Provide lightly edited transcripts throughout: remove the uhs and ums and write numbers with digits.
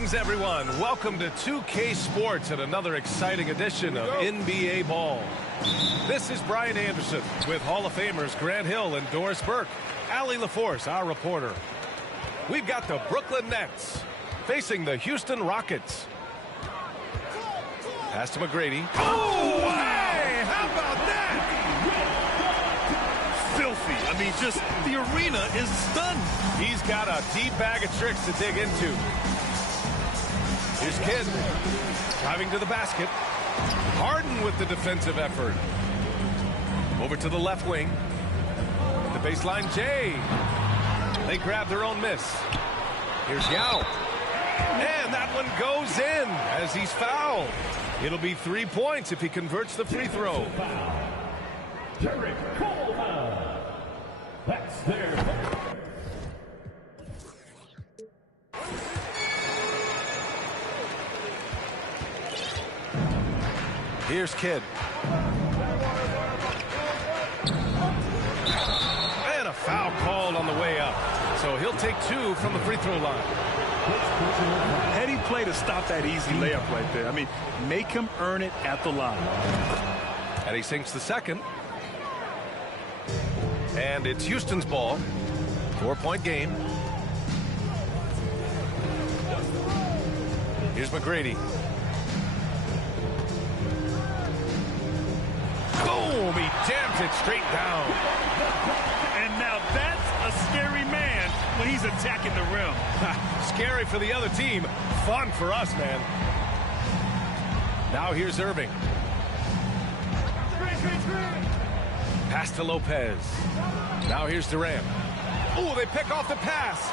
Greetings, everyone. Welcome to 2K Sports and another exciting edition of NBA Ball. This is Brian Anderson with Hall of Famers Grant Hill and Doris Burke. Allie LaForce, our reporter. We've got the Brooklyn Nets facing the Houston Rockets. Pass to McGrady. Oh, hey! How about that? Filthy. I mean, just the arena is stunned. He's got a deep bag of tricks to dig into. Here's Kidd driving to the basket. Harden with the defensive effort. Over to the left wing. The baseline, Jay. They grab their own miss. Here's Yao. And that one goes in as he's fouled. It'll be 3 points if he converts the free throw. That's their Here's Kidd. And a foul called on the way up. So he'll take 2 from the free throw line. Heady play to stop that easy layup right there. I mean, make him earn it at the line. And he sinks the second. And it's Houston's ball. 4-point game. Here's McGrady. Boom! He jams it straight down. And now that's a scary man when he's attacking the rim. Scary for the other team. Fun for us, man. Now here's Irving. Pass to Lopez. Now here's Durant. Oh, they pick off the pass.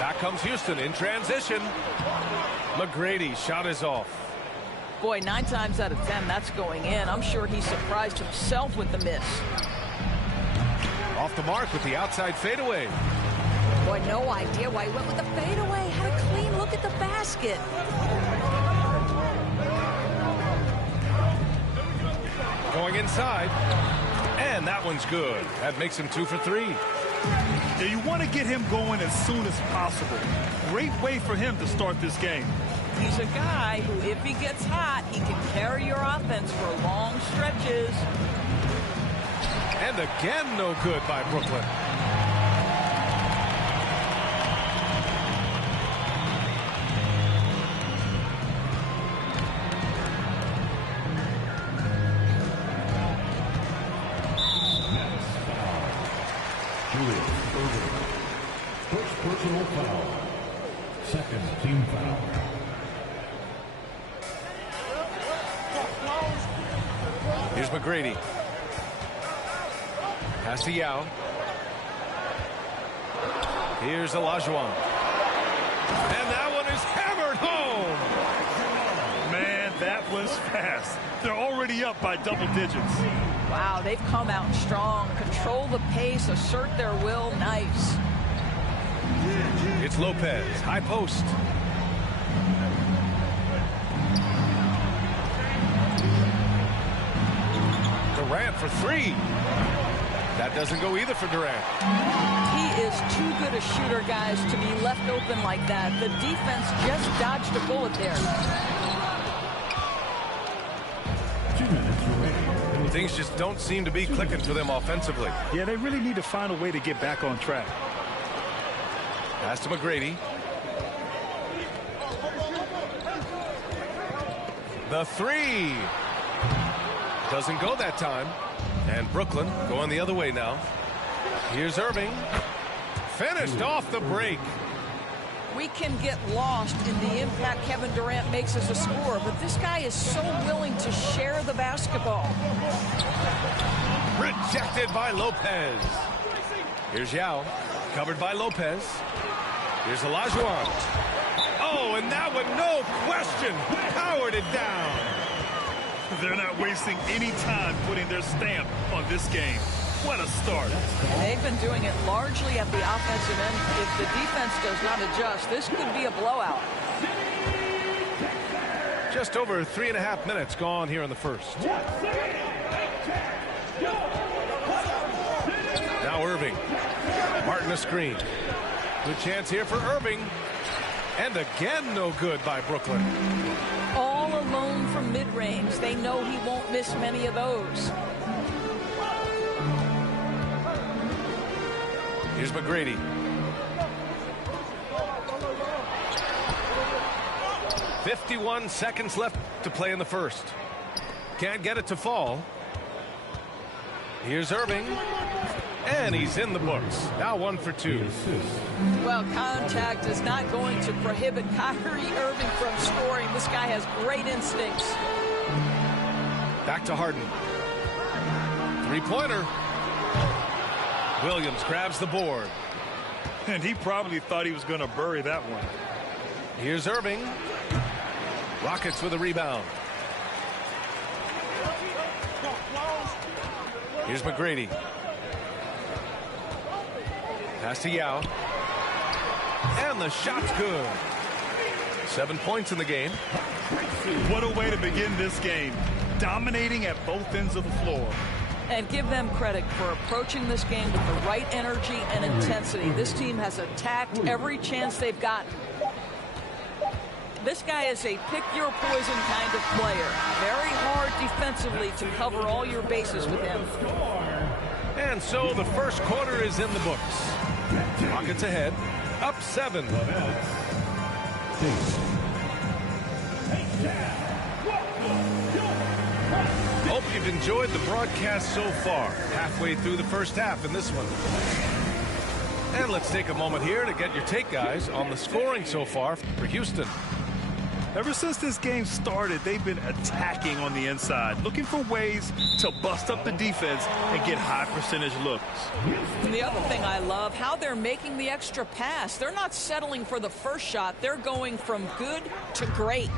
Back comes Houston in transition. McGrady shot is off. Boy, 9 times out of 10, that's going in. I'm sure he surprised himself with the miss. Off the mark with the outside fadeaway. Boy, no idea why he went with the fadeaway. Had a clean look at the basket. Going inside. And that one's good. That makes him 2 for 3. Now you want to get him going as soon as possible. Great way for him to start this game. He's a guy who, if he gets hot, he can carry your offense for long stretches. And again, no good by Brooklyn. first personal foul. Second team foul. Here's McGrady. Pass to Yao. Here's Olajuwon. And that one is hammered home. Man, that was fast. They're already up by double digits. Wow, they've come out strong. Control the pace, assert their will. Nice. It's Lopez. High post. Durant for 3. That doesn't go either for Durant. He is too good a shooter, guys, to be left open like that. The defense just dodged a bullet there. 2 minutes remaining. Things just don't seem to be clicking for them offensively. Yeah, they really need to find a way to get back on track. Pass to McGrady. The 3. Doesn't go that time. And Brooklyn going the other way now. Here's Irving. Finished off the break. We can get lost in the impact Kevin Durant makes as a scorer, but this guy is so willing to share the basketball. Rejected by Lopez. Here's Yao. Covered by Lopez. Here's Olajuwon. Oh, and that one, no question, powered it down. They're not wasting any time putting their stamp on this game. What a start. They've been doing it largely at the offensive end. If the defense does not adjust, this could be a blowout. Just over 3.5 minutes gone here in the first. Now Irving. Martin a screen. Good chance here for Irving. And again, no good by Brooklyn. All alone from mid-range. They know he won't miss many of those. Here's McGrady. "51 seconds left to play in the first. Can't get it to fall. Here's Irving. And he's in the books. Now 1 for 2. Well, contact is not going to prohibit Kyrie Irving from scoring. This guy has great instincts. Back to Harden. Three-pointer. Williams grabs the board. And he probably thought he was going to bury that one. Here's Irving. Rockets with a rebound. Here's McGrady. Pass to Yao. And the shot's good. 7 points in the game. What a way to begin this game. Dominating at both ends of the floor. And give them credit for approaching this game with the right energy and intensity. This team has attacked every chance they've gotten. This guy is a pick-your-poison kind of player. Very hard defensively to cover all your bases with him. And so the first quarter is in the books. Rockets ahead, up 7. Hope you've enjoyed the broadcast so far. Halfway through the first half in this one. And let's take a moment here to get your take, guys, on the scoring so far for Houston. Ever since this game started, they've been attacking on the inside, looking for ways to bust up the defense and get high percentage looks. And the other thing I love, how they're making the extra pass. They're not settling for the first shot. They're going from good to great.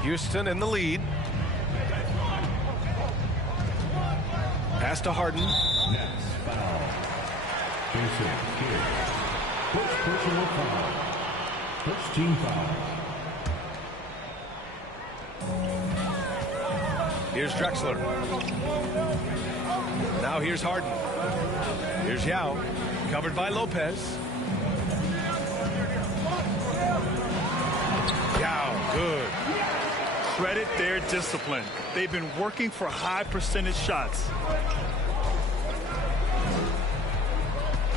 Houston in the lead. Pass to Harden. Next foul. Jason Kidd. First personal foul. First team foul. Here's Drexler. Now here's Harden. Here's Yao. Covered by Lopez. Yao, good. Credit their discipline. They've been working for high percentage shots.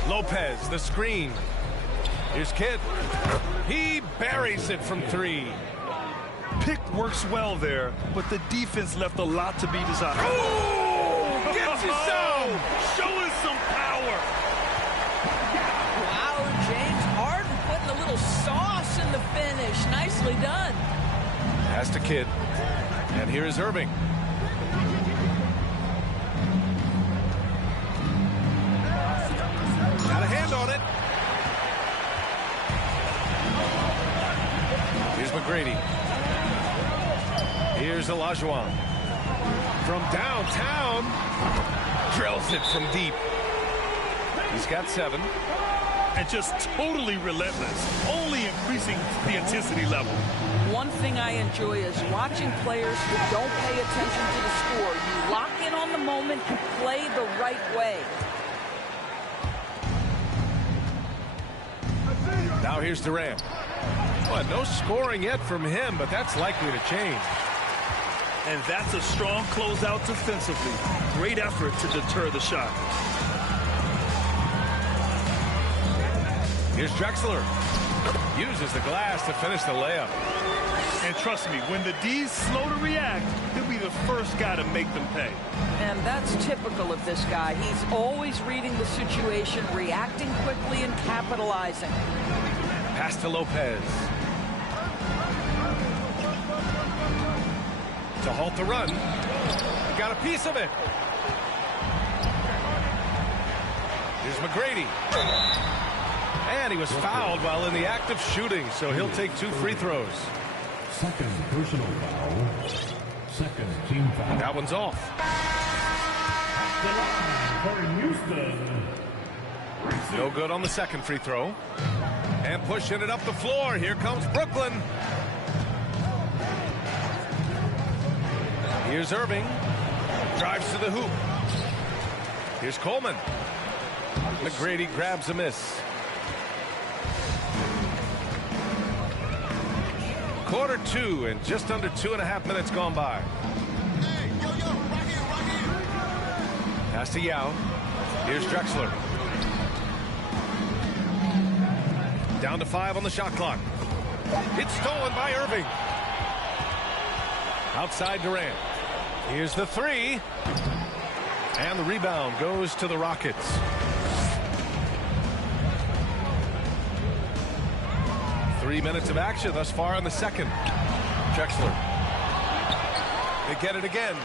Lopez, the screen. Here's Kidd. He buries it from 3. Pick works well there, but the defense left a lot to be desired. Oh! Gets you some! Showing some power. Wow, James Harden putting a little sauce in the finish. Nicely done. Pass to Kidd. And here is Irving. Got a hand on it. Here's McGrady. Here's Olajuwon. From downtown. Drills it from deep. He's got 7. And just totally relentless, only increasing the intensity level. One thing I enjoy is watching players who don't pay attention to the score. You lock in on the moment, you play the right way. Now here's Durant. Well, no scoring yet from him, but that's likely to change. And that's a strong closeout defensively. Great effort to deter the shot. Here's Drexler. Uses the glass to finish the layup. And trust me, when the D's slow to react, he'll be the first guy to make them pay. And that's typical of this guy. He's always reading the situation, reacting quickly and capitalizing. Pass to Lopez. To halt the run. Got a piece of it. Here's McGrady. And he was fouled while in the act of shooting, so he'll take 2 free throws. Second personal foul. Second team foul. That one's off. For Houston. No good on the second free throw. And pushing it up the floor. Here comes Brooklyn. Here's Irving. Drives to the hoop. Here's Coleman. McGrady grabs a miss. Quarter two and just under 2.5 minutes gone by. Pass to Yao. Here's Drexler. Down to 5 on the shot clock. It's stolen by Irving. Outside Durant. Here's the 3. And the rebound goes to the Rockets. Three minutes of action thus far in the second. Drexler. They get it again.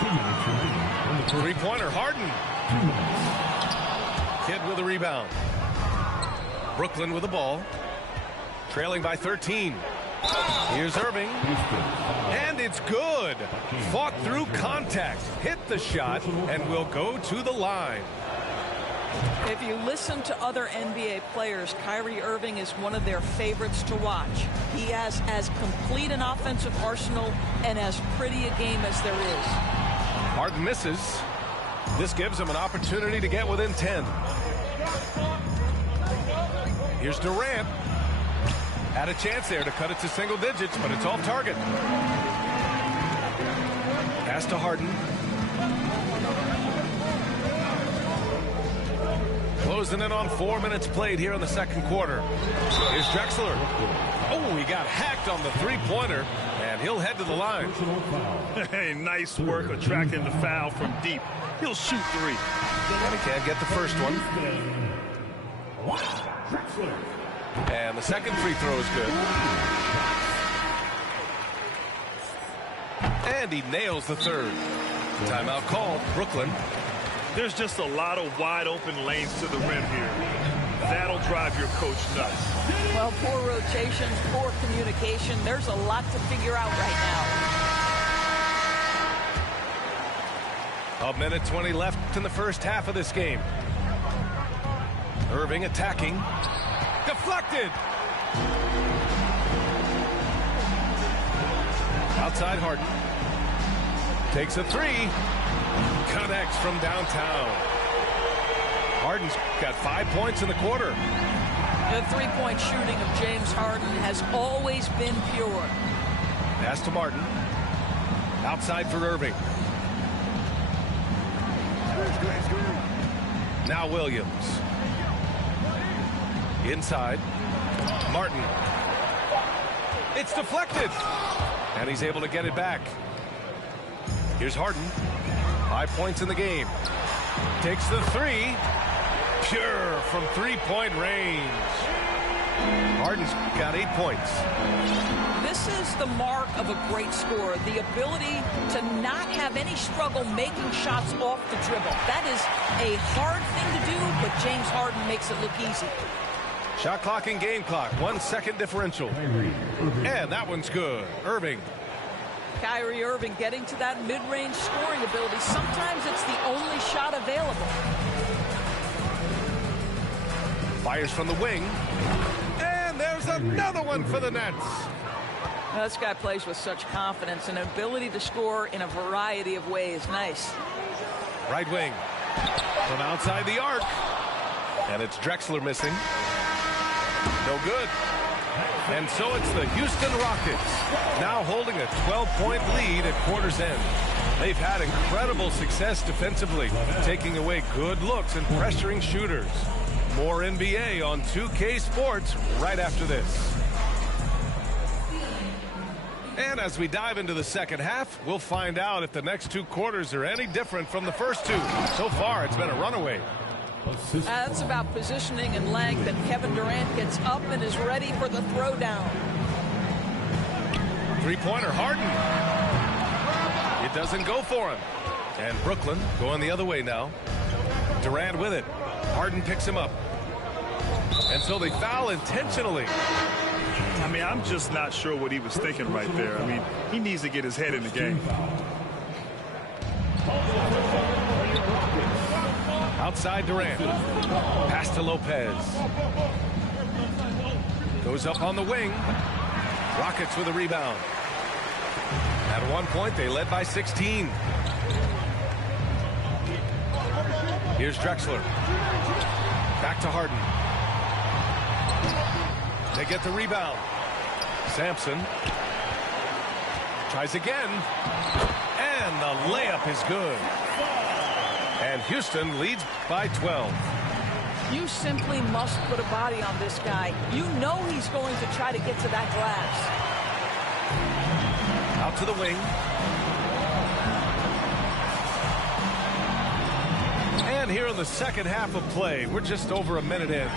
2 minutes remaining in the first. Three-pointer, Harden. 2 minutes. Kidd with a rebound. Brooklyn with the ball. Trailing by 13. Here's Irving. And it's good. Fought through contact. Hit the shot and will go to the line. If you listen to other NBA players, Kyrie Irving is one of their favorites to watch. He has as complete an offensive arsenal and as pretty a game as there is. Harden misses. This gives him an opportunity to get within 10. Here's Durant. Had a chance there to cut it to single digits, but it's off target. Pass to Harden. Closing in on 4 minutes played here in the second quarter. Here's Drexler. Oh, he got hacked on the three-pointer, and he'll head to the line. Hey, nice work attracting the foul from deep. He'll shoot 3. And he can't get the first one. And the second free throw is good. And he nails the third. Timeout called. Brooklyn. There's just a lot of wide open lanes to the rim here. That'll drive your coach nuts. Well, poor rotations, poor communication. There's a lot to figure out right now. A minute 20 left in the first half of this game. Irving attacking. Deflected. Outside Harden. Takes a 3. Connects from downtown. Harden's got 5 points in the quarter. The three-point shooting of James Harden has always been pure. Pass to Martin. Outside for Irving. Now Williams. Inside. Martin. It's deflected. And he's able to get it back. Here's Harden. 5 points in the game. Takes the 3. Pure from three-point range. Harden's got 8 points. This is the mark of a great scorer, the ability to not have any struggle making shots off the dribble. That is a hard thing to do, but James Harden makes it look easy. Shot clock and game clock. 1 second differential. And that one's good. Irving. Kyrie Irving getting to that mid-range scoring ability. Sometimes it's the only shot available. Fires from the wing. And there's another one for the Nets. Now, this guy plays with such confidence and ability to score in a variety of ways. Nice. Right wing. From outside the arc. And it's Drexler missing. No good. And so it's the Houston Rockets now holding a 12-point lead at quarter's end. They've had incredible success defensively, taking away good looks and pressuring shooters. More NBA on 2K Sports right after this. And as we dive into the second half, we'll find out if the next 2 quarters are any different from the first 2. So far, it's been a runaway. That's about positioning and length, and Kevin Durant gets up and is ready for the throwdown. Three-pointer, Harden. It doesn't go for him. And Brooklyn going the other way now. Durant with it. Harden picks him up. And so they foul intentionally. I mean, I'm just not sure what he was thinking right there. I mean, he needs to get his head in the game. Outside Durant. Pass to Lopez. Goes up on the wing. Rockets with a rebound. At one point, they led by 16. Here's Drexler. Back to Harden. They get the rebound. Sampson tries again. And the layup is good. And Houston leads by 12. You simply must put a body on this guy. You know he's going to try to get to that glass. Out to the wing. And here in the second half of play, we're just over a minute in.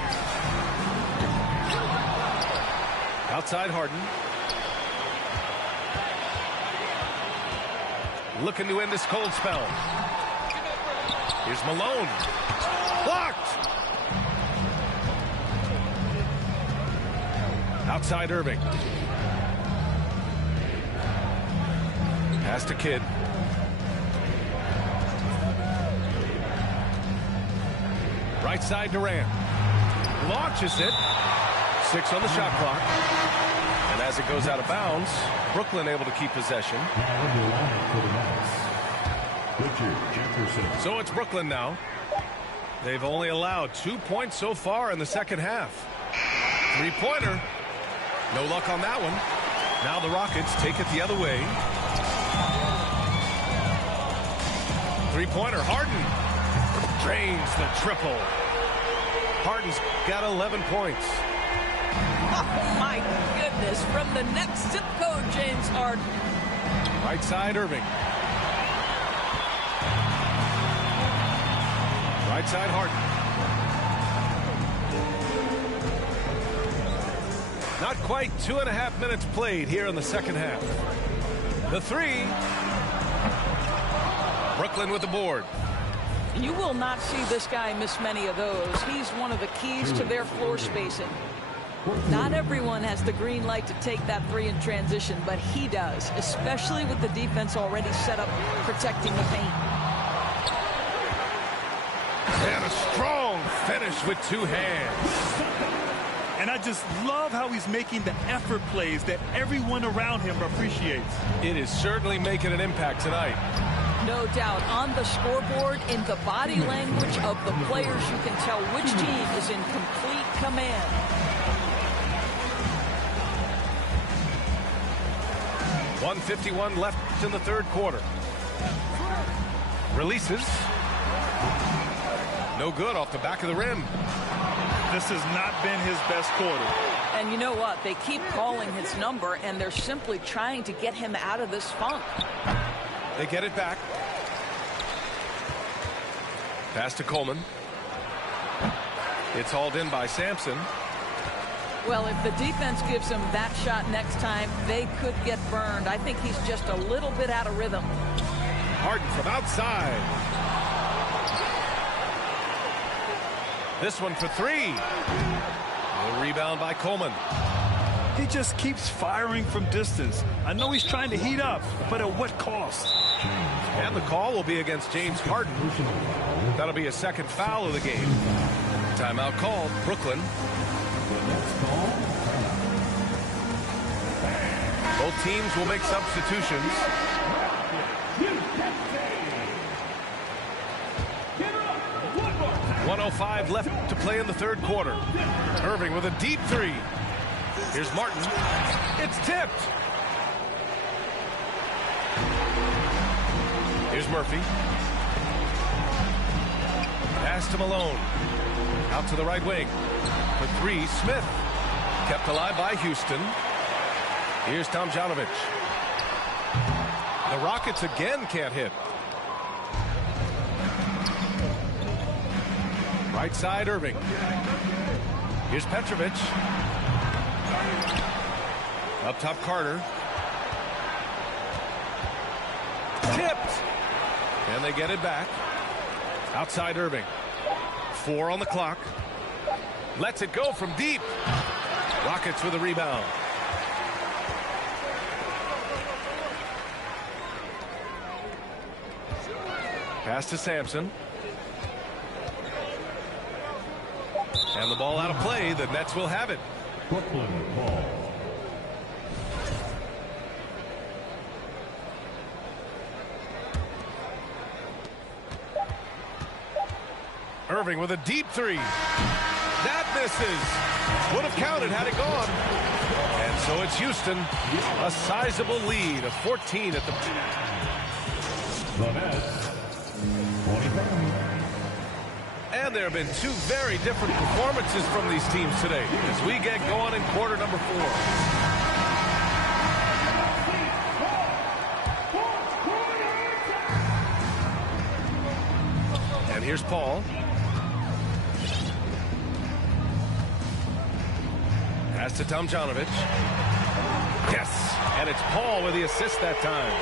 Outside Harden. Looking to end this cold spell. Here's Malone. Blocked. Outside Irving. Pass to Kidd. Right side Durant. Launches it. 6 on the shot clock. And as it goes out of bounds, Brooklyn able to keep possession. So it's Brooklyn now. They've only allowed 2 points so far in the second half. Three-pointer. No luck on that one. Now the Rockets take it the other way. Three-pointer. Harden drains the triple. Harden's got 11 points. Oh, my goodness. From the next zip code, James Harden. Right side, Irving. Right side, Harden. Not quite 2.5 minutes played here in the second half. The three. Brooklyn with the board. You will not see this guy miss many of those. He's one of the keys to their floor spacing. Not everyone has the green light to take that three in transition, but he does, especially with the defense already set up protecting the paint. And a strong finish with 2 hands. And I just love how he's making the effort plays that everyone around him appreciates. It is certainly making an impact tonight. No doubt. On the scoreboard, in the body language of the players, you can tell which team is in complete command. .151 left in the third quarter. Releases. No good off the back of the rim. This has not been his best quarter. And you know what? They keep calling his number, and they're simply trying to get him out of this funk. They get it back. Pass to Coleman. It's hauled in by Sampson. Well, if the defense gives him that shot next time, they could get burned. I think he's just a little bit out of rhythm. Harden from outside. This one for 3. A rebound by Coleman. He just keeps firing from distance. I know he's trying to heat up, but at what cost? And the call will be against James Harden. That'll be a second foul of the game. Timeout called. Brooklyn. Both teams will make substitutions. .105 left to play in the third quarter. Irving with a deep 3. Here's Martin. It's tipped. Here's Murphy. Pass to Malone. Out to the right wing. For 3, Smith. Kept alive by Houston. Here's Tomjanovich. The Rockets again can't hit. Right side, Irving. Here's Petrovic. Up top, Carter. Tipped. And they get it back. Outside, Irving. 4 on the clock. Lets it go from deep. Rockets with a rebound. Pass to Sampson. And the ball out of play. The Nets will have it. Brooklyn ball. Irving with a deep 3. That misses. Would have counted had it gone. And so it's Houston, a sizable lead of 14 at the... The Nets, 25. And there have been two very different performances from these teams today as we get going in quarter number 4. And here's Paul. Pass to Tomjanovich. Yes, and it's Paul with the assist that time.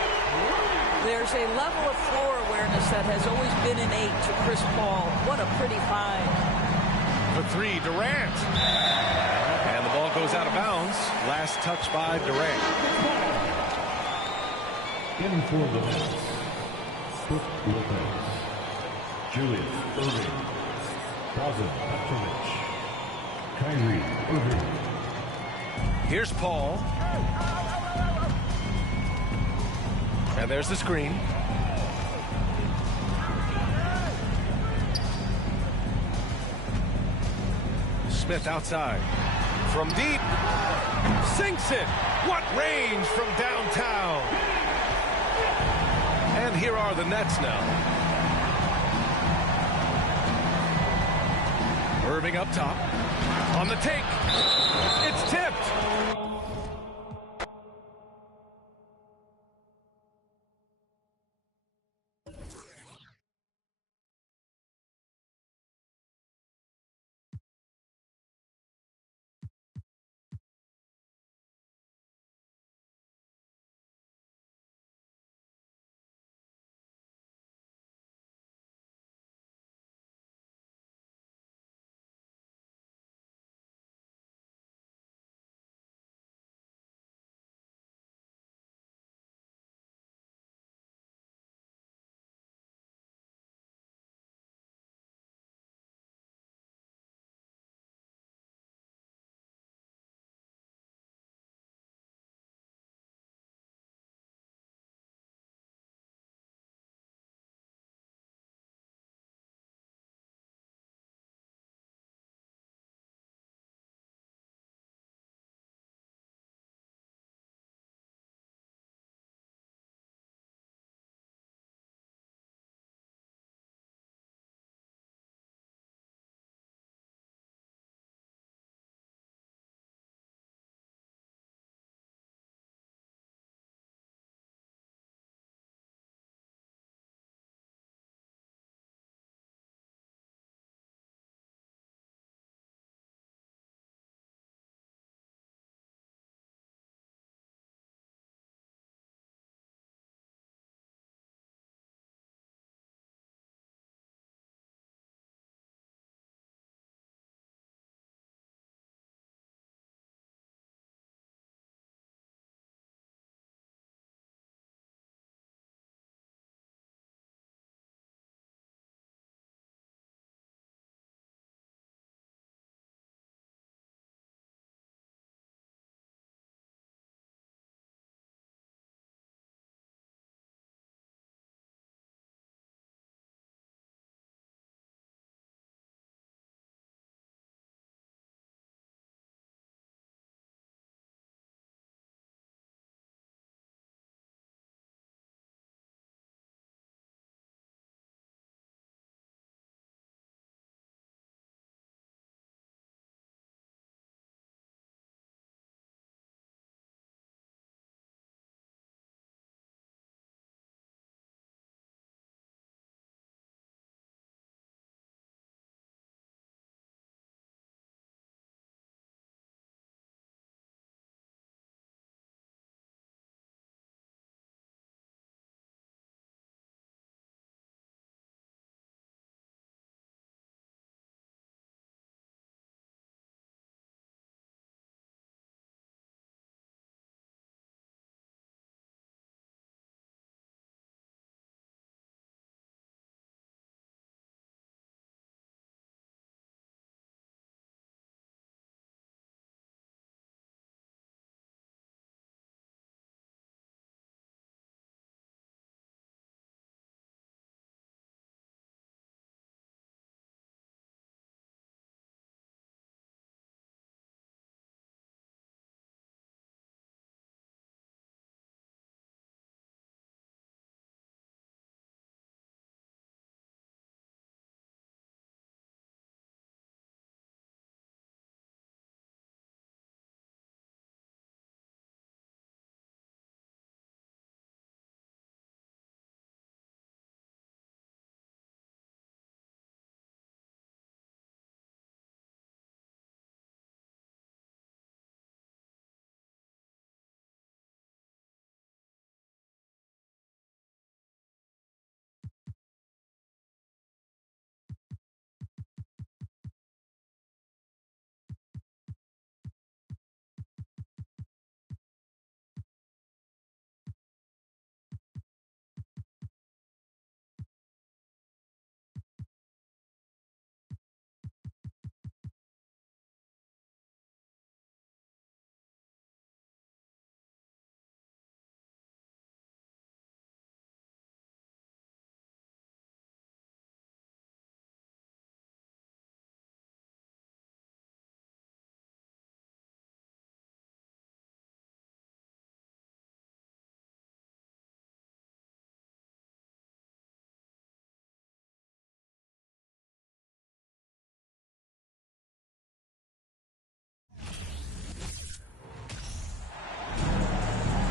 There's a level of floor awareness that has always been innate to Chris Paul. What a pretty find. For 3, Durant. And the ball goes out of bounds. Last touch by Durant. In for the Nets, Brook Lopez, Julius Irving, Drazen Petrovic, Kyrie Irving. Here's Paul. And there's the screen. Smith outside. From deep. Sinks it. What range from downtown. And here are the Nets now. Irving up top. On the take. It's tipped.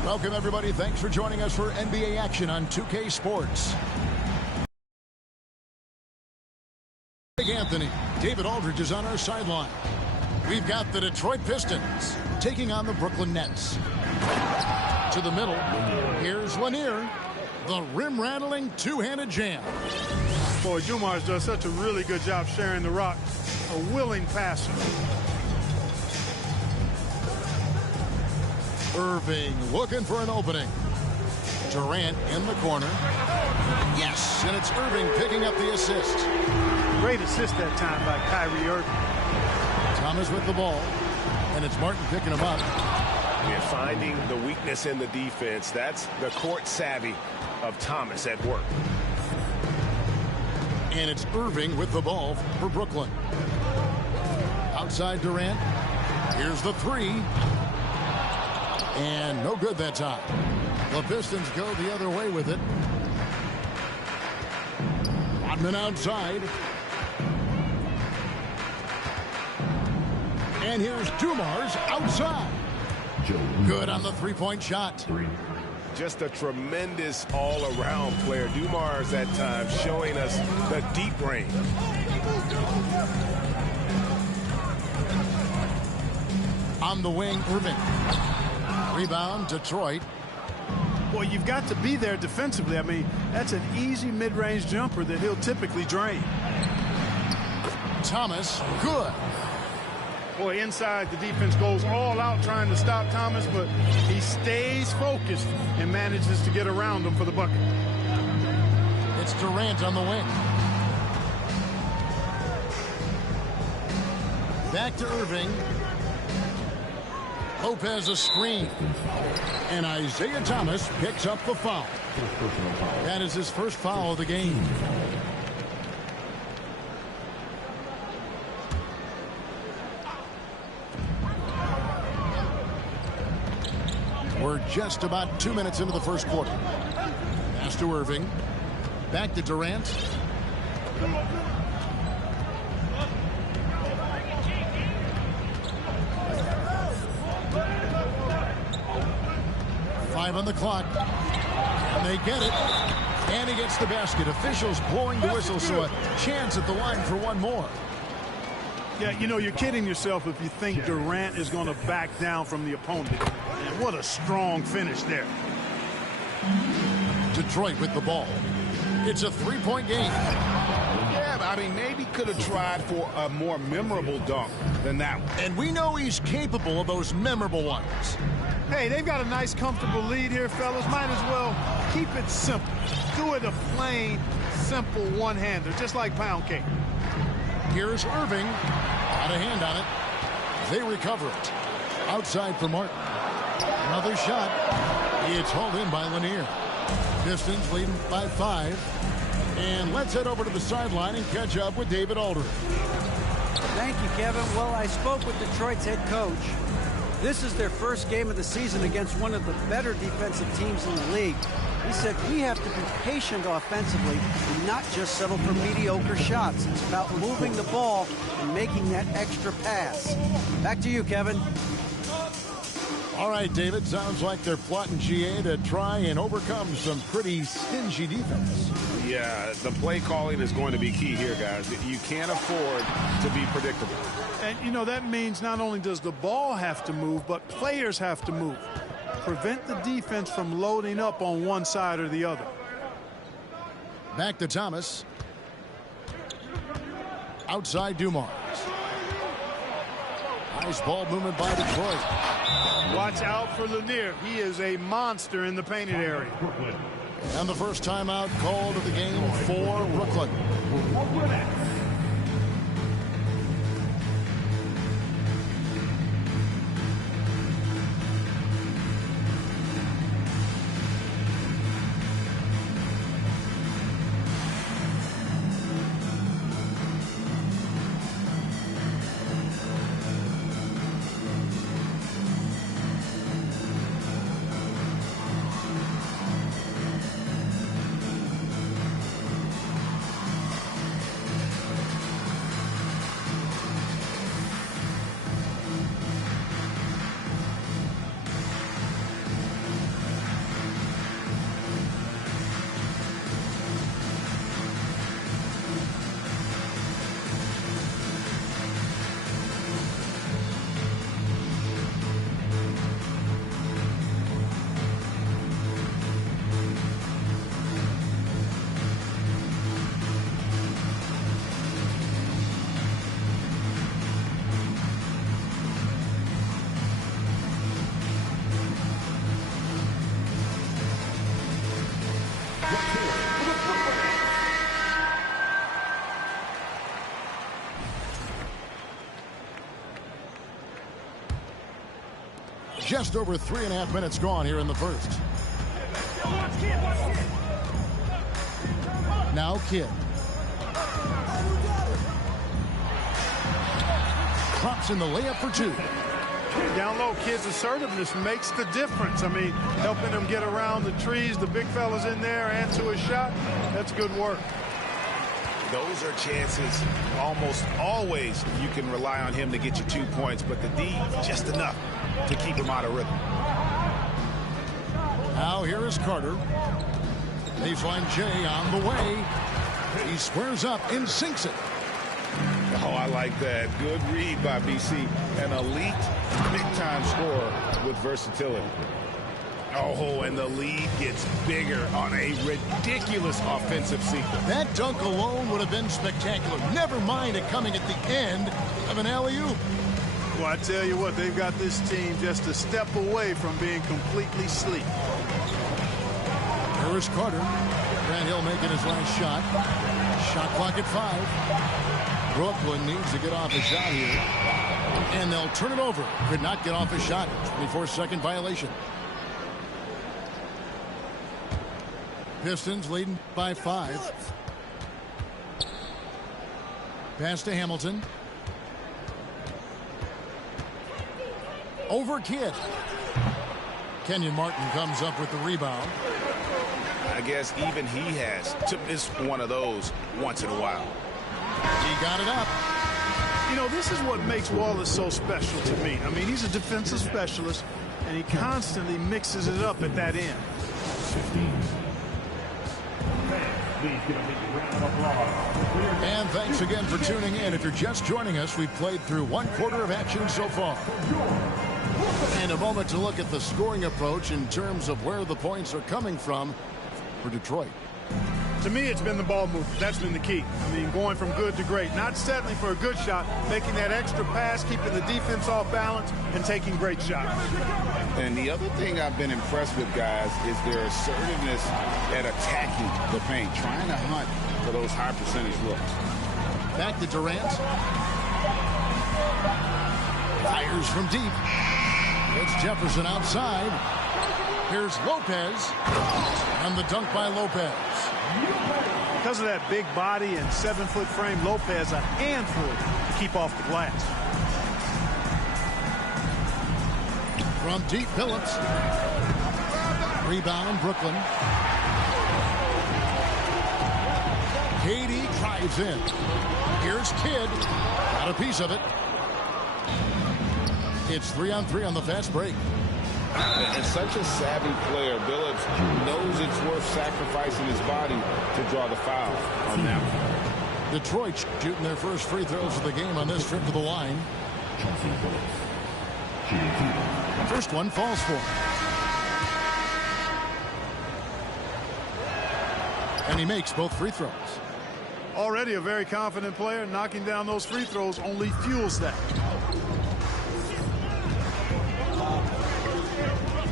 Welcome, everybody. Thanks for joining us for NBA action on 2K Sports. Big Anthony, David Aldridge is on our sideline. We've got the Detroit Pistons taking on the Brooklyn Nets. To the middle, here's Lanier. The rim-rattling two-handed jam. Boy, Dumars does such a really good job sharing the rock. A willing passer. Irving looking for an opening. Durant in the corner. Yes, and it's Irving picking up the assist. Great assist that time by Kyrie Irving. Thomas with the ball, and it's Martin picking him up. We're finding the weakness in the defense. That's the court savvy of Thomas at work. And it's Irving with the ball for Brooklyn. Outside Durant. Here's the three. And no good that time. The Pistons go the other way with it. Rodman outside. And here's Dumars outside. Good on the three-point shot. Just a tremendous all-around player. Dumars at times showing us the deep range. On the wing, Irving. Rebound, Detroit. Boy, you've got to be there defensively. I mean, that's an easy mid-range jumper that he'll typically drain. Thomas, good. Boy, inside, the defense goes all out trying to stop Thomas, but he stays focused and manages to get around him for the bucket. It's Durant on the wing. Back to Irving. Lopez a screen. And Isaiah Thomas picks up the foul. That is his first foul of the game. We're just about 2 minutes into the first quarter. Pass to Irving. Back to Durant. Five on the clock. And they get it. And he gets the basket. Officials blowing the whistle, so a chance at the line for one more. Yeah, you know, you're kidding yourself if you think Durant is going to back down from the opponent. And what a strong finish there. Detroit with the ball. It's a three-point game. Yeah, but I mean, maybe could have tried for a more memorable dunk than that one. And we know he's capable of those memorable ones. Hey, they've got a nice, comfortable lead here, fellas. Might as well keep it simple. Do it a plain, simple one-hander, just like pound cake. Here's Irving. Got a hand on it. They recover it. Outside for Martin. Another shot. It's hauled in by Lanier. Pistons leading by 5. And let's head over to the sideline and catch up with David Aldridge. Thank you, Kevin. Well, I spoke with Detroit's head coach. This is their first game of the season against one of the better defensive teams in the league. He said, we have to be patient offensively and not just settle for mediocre shots. It's about moving the ball and making that extra pass. Back to you, Kevin. All right, David. Sounds like they're plotting GA to try and overcome some pretty stingy defense. Yeah, the play calling is going to be key here, guys. You can't afford to be predictable. And, you know, that means not only does the ball have to move, but players have to move. Prevent the defense from loading up on one side or the other. Back to Thomas. Outside Dumars. Nice ball movement by Detroit. Watch out for Lanier. He is a monster in the painted area. And the first timeout called of the game for Brooklyn. Just over 3.5 minutes gone here in the first. Now Kidd. Drops in the layup for two. Down low, Kidd's assertiveness makes the difference. I mean, helping him get around the trees, the big fellas in there, and to a shot. That's good work. Those are chances almost always you can rely on him to get you 2 points, but the D, just enough to keep him out of rhythm. Now here is Carter. Baseline J on the way. He squares up and sinks it. Oh, I like that. Good read by BC. An elite big-time scorer with versatility. Oh, and the lead gets bigger on a ridiculous offensive sequence. That dunk alone would have been spectacular. Never mind it coming at the end of an alley-oop. Well, I tell you what, they've got this team just a step away from being completely sleep. There is Carter. Grant Hill making his last shot. Shot clock at 5. Brooklyn needs to get off a shot here. And they'll turn it over. Could not get off a shot. 24-second violation. Pistons leading by 5. Pass to Hamilton. Over Kidd. Kenyon Martin comes up with the rebound. I guess even he has to miss one of those once in a while. He got it up. You know, this is what makes Wallace so special to me. I mean, he's a defensive specialist, and he constantly mixes it up at that end. 15. Please give a big round of applause. And thanks again for tuning in. If you're just joining us, we've played through 1/4 of action so far. And a moment to look at the scoring approach in terms of where the points are coming from for Detroit. To me, it's been the ball movement. That's been the key. I mean, going from good to great. Not settling for a good shot, making that extra pass, keeping the defense off balance, and taking great shots. And the other thing I've been impressed with, guys, is their assertiveness at attacking the paint, trying to hunt for those high percentage looks. Back to Durant. Fires from deep. It's Jefferson outside. Here's Lopez. And the dunk by Lopez. Because of that big body and 7-foot frame, Lopez a handful to keep off the glass. From deep, Phillips. Rebound, Brooklyn. KD drives in. Here's Kidd. Got a piece of it. It's 3-on-3 on the fast break. And such a savvy player, Billups knows it's worth sacrificing his body to draw the foul on that one. Detroit shooting their first free throws of the game on this trip to the line. First one falls for him. And he makes both free throws. Already a very confident player. Knocking down those free throws only fuels that.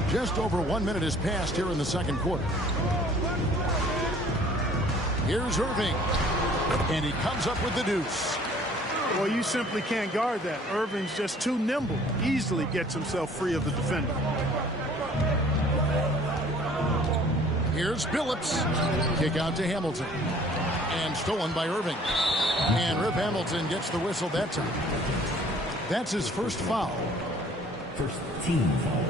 Just over 1 minute has passed here in the second quarter. Here's Irving. And he comes up with the deuce. Well, you simply can't guard that. Irving's just too nimble. Easily gets himself free of the defender. Here's Billups. Kick out to Hamilton. And stolen by Irving. And Rip Hamilton gets the whistle that time. That's his first foul. First team foul.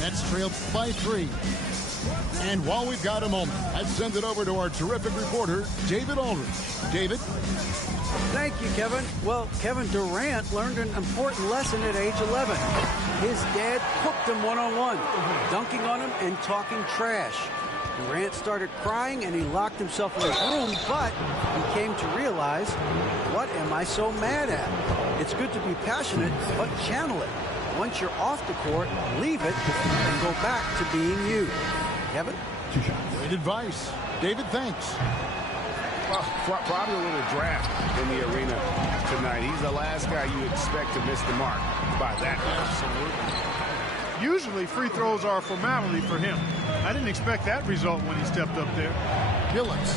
Nets trailed by 3. And while we've got a moment, I'd send it over to our terrific reporter, David Aldridge. David? Thank you, Kevin. Well, Kevin Durant learned an important lesson at age 11. His dad cooked him one-on-one, dunking on him and talking trash. Durant started crying and he locked himself in his room, but he came to realize, what am I so mad at? It's good to be passionate, but channel it. Once you're off the court, leave it and go back to being you. Kevin? Great advice. David, thanks. Well, probably a little draft in the arena tonight. He's the last guy you expect to miss the mark by that. Absolutely. Usually free throws are a formality for him. I didn't expect that result when he stepped up there. Billups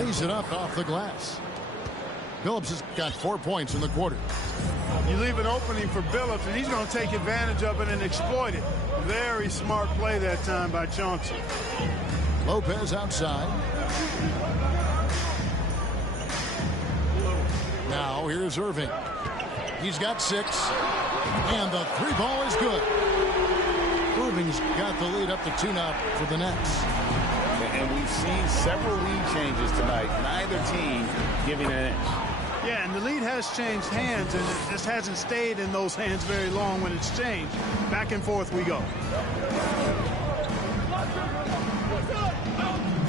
lays it up off the glass. Billups has got 4 points in the quarter. You leave an opening for Billups, and he's going to take advantage of it and exploit it. Very smart play that time by Chauncey. Lopez outside. Now here's Irving. He's got 6. And the 3 ball is good. Irving's got the lead up to 2 now for the Nets. And we've seen several lead changes tonight. Neither team giving an inch. Yeah, and the lead has changed hands, and it just hasn't stayed in those hands very long when it's changed. Back and forth we go.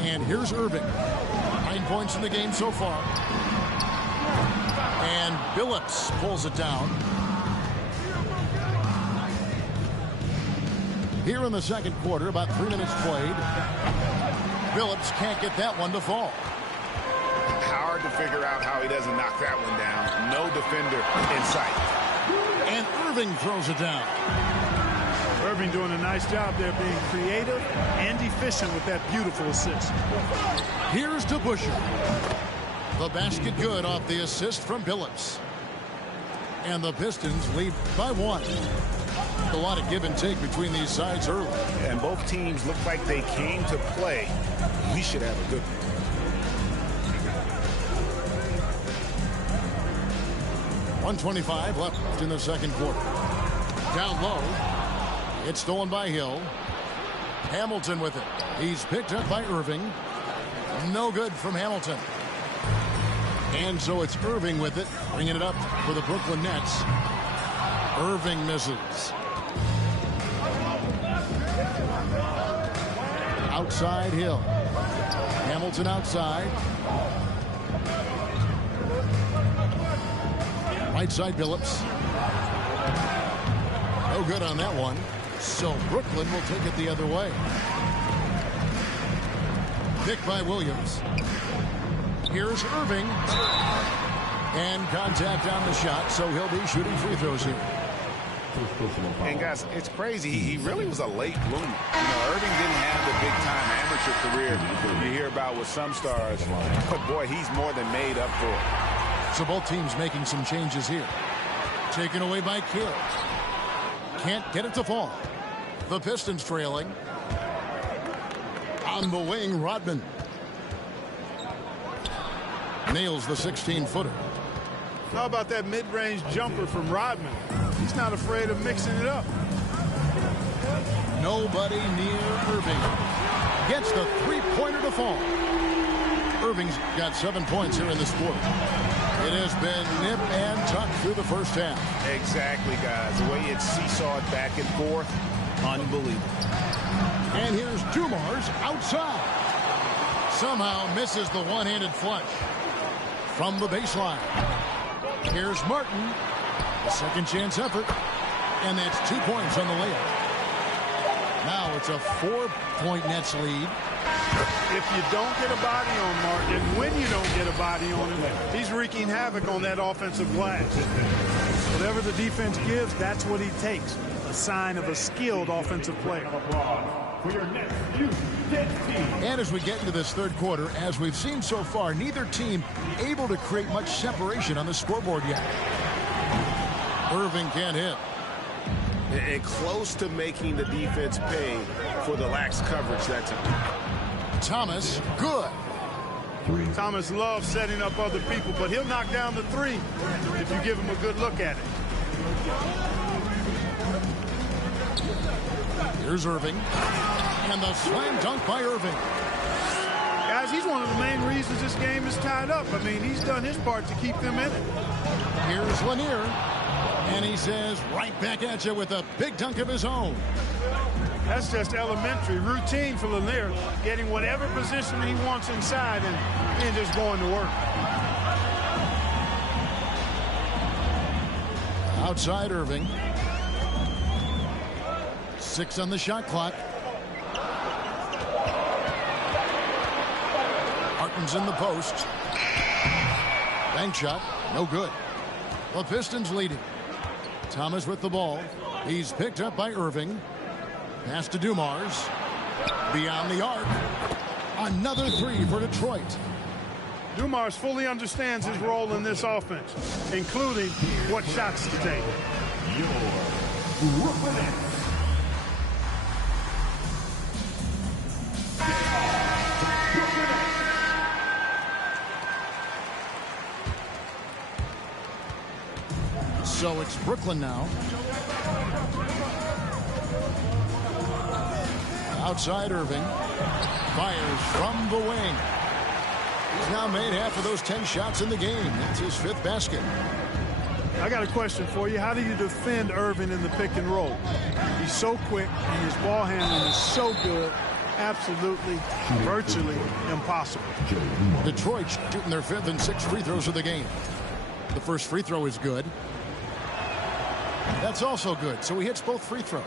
And here's Irving. 9 points in the game so far. And Billups pulls it down. Here in the second quarter, about 3 minutes played. Billups can't get that one to fall. Hard to figure out how he doesn't knock that one down. No defender in sight. And Irving throws it down. Irving doing a nice job there, being creative and efficient with that beautiful assist. Here's to Busher. The basket good off the assist from Billups. And the Pistons lead by 1. A lot of give and take between these sides early. And both teams look like they came to play. We should have a good one. 1:25 left in the second quarter. Down low. It's stolen by Hill. Hamilton with it. He's picked up by Irving. No good from Hamilton. And so it's Irving with it, bringing it up for the Brooklyn Nets. Irving misses. Outside Hill. Hamilton outside. Right side Billups. No good on that one. So Brooklyn will take it the other way. Picked by Williams. Here's Irving. And contact on the shot, so he'll be shooting free throws here. And guys, it's crazy. He really was a late bloomer. You know, Irving didn't have the big-time amateur career you hear about with some stars. But boy, he's more than made up for it. So both teams making some changes here. Taken away by Kidd. Can't get it to fall. The Pistons trailing. On the wing, Rodman. Nails the 16-footer. How about that mid-range jumper from Rodman? He's not afraid of mixing it up. Nobody near Irving. Gets the 3-pointer to fall. Irving's got 7 points here in this quarter. It has been nip and tuck through the first half. Exactly, guys. The way it's seesawed back and forth, unbelievable. And here's Dumars outside. Somehow misses the one-handed flush from the baseline. Here's Martin. A second chance effort. And that's 2 points on the layup. Now it's a 4-point Nets lead. If you don't get a body on Martin, and when you don't get a body on him, he's wreaking havoc on that offensive glass. Whatever the defense gives, that's what he takes. A sign of a skilled offensive player. And as we get into this third quarter, as we've seen so far, neither team able to create much separation on the scoreboard yet. Irving can't hit. And close to making the defense pay for the lax coverage that time. Thomas, good. Thomas loves setting up other people, but he'll knock down the 3 if you give him a good look at it. Here's Irving. And the slam dunk by Irving. Guys, he's one of the main reasons this game is tied up. I mean, he's done his part to keep them in it. Here's Lanier. And he says, right back at you with a big dunk of his own. That's just elementary routine for Lanier, getting whatever position he wants inside and just going to work. Outside Irving. 6 on the shot clock. Martin's in the post. Bank shot, no good. The Pistons leading. Thomas with the ball. He's picked up by Irving. Pass to Dumars. Beyond the arc. Another 3 for Detroit. Dumars fully understands his role in this offense, including what shots to take. So it's Brooklyn now. Outside Irving. Fires from the wing. He's now made half of those 10 shots in the game. That's his 5th basket. I got a question for you. How do you defend Irving in the pick and roll? He's so quick and his ball handling is so good. Absolutely, virtually impossible. Detroit shooting their 5th and 6th free throws of the game. The first free throw is good. That's also good, so he hits both free throws.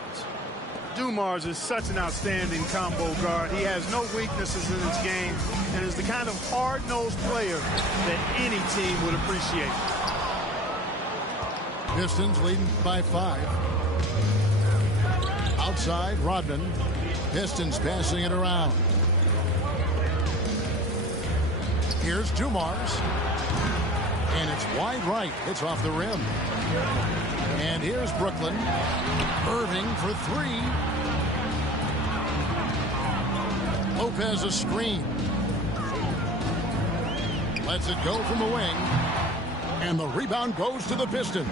Dumars is such an outstanding combo guard. He has no weaknesses in his game and is the kind of hard-nosed player that any team would appreciate. Pistons leading by 5. Outside, Rodman. Pistons passing it around. Here's Dumars. And it's wide right. It's off the rim. And here's Brooklyn. Irving for 3. Lopez a screen. Lets it go from the wing. And the rebound goes to the Pistons.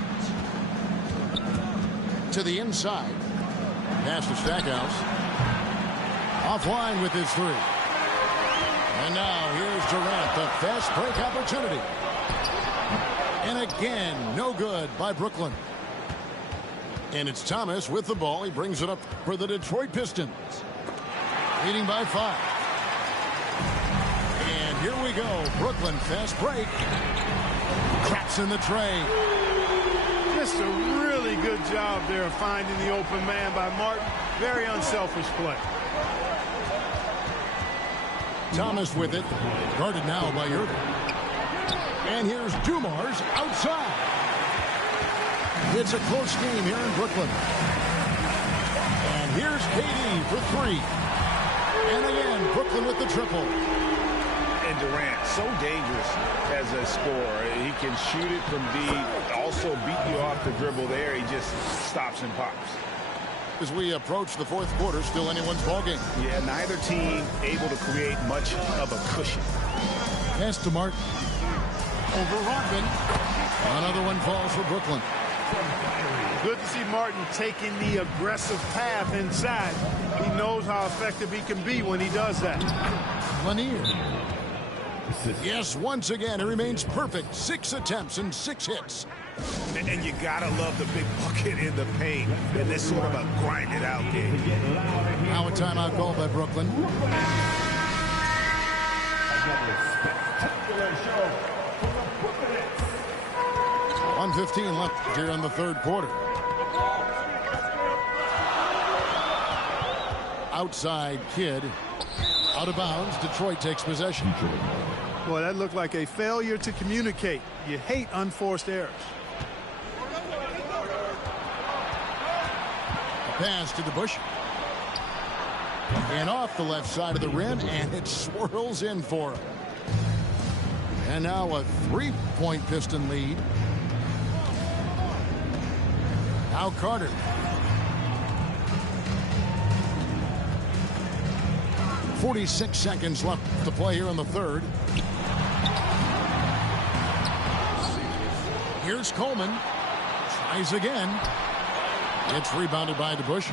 To the inside. Pass to Stackhouse. Offline with his 3. And now here's Durant, the fast break opportunity. And again, no good by Brooklyn. And it's Thomas with the ball. He brings it up for the Detroit Pistons. Leading by 5. And here we go. Brooklyn fast break. Traps in the tray. Just a really good job there of finding the open man by Martin. Very unselfish play. Thomas with it. Guarded now by Irving. And here's Dumars outside. It's a close game here in Brooklyn. And here's KD for 3. And again, Brooklyn with the triple. And Durant, so dangerous as a scorer. He can shoot it from deep, also beat you off the dribble there. He just stops and pops. As we approach the 4th quarter, still anyone's ballgame. Yeah, neither team able to create much of a cushion. Pass to Martin. Over Rodman. Another one falls for Brooklyn. Good to see Martin taking the aggressive path inside. He knows how effective he can be when he does that. Lanier. Yes, once again, he remains perfect. 6 attempts and 6 hits. And you gotta love the big bucket in the paint and this sort of a grind it out game. Now a timeout call by Brooklyn. 1:15 left here in the 3rd quarter. Outside Kidd. Out of bounds. Detroit takes possession. Boy, that looked like a failure to communicate. You hate unforced errors. A pass to the Bush. And off the left side of the rim, and it swirls in for him. And now a 3-point Piston lead. Now Carter. .46 seconds left to play here in the 3rd. Here's Coleman. Tries again. It's rebounded by DeBush.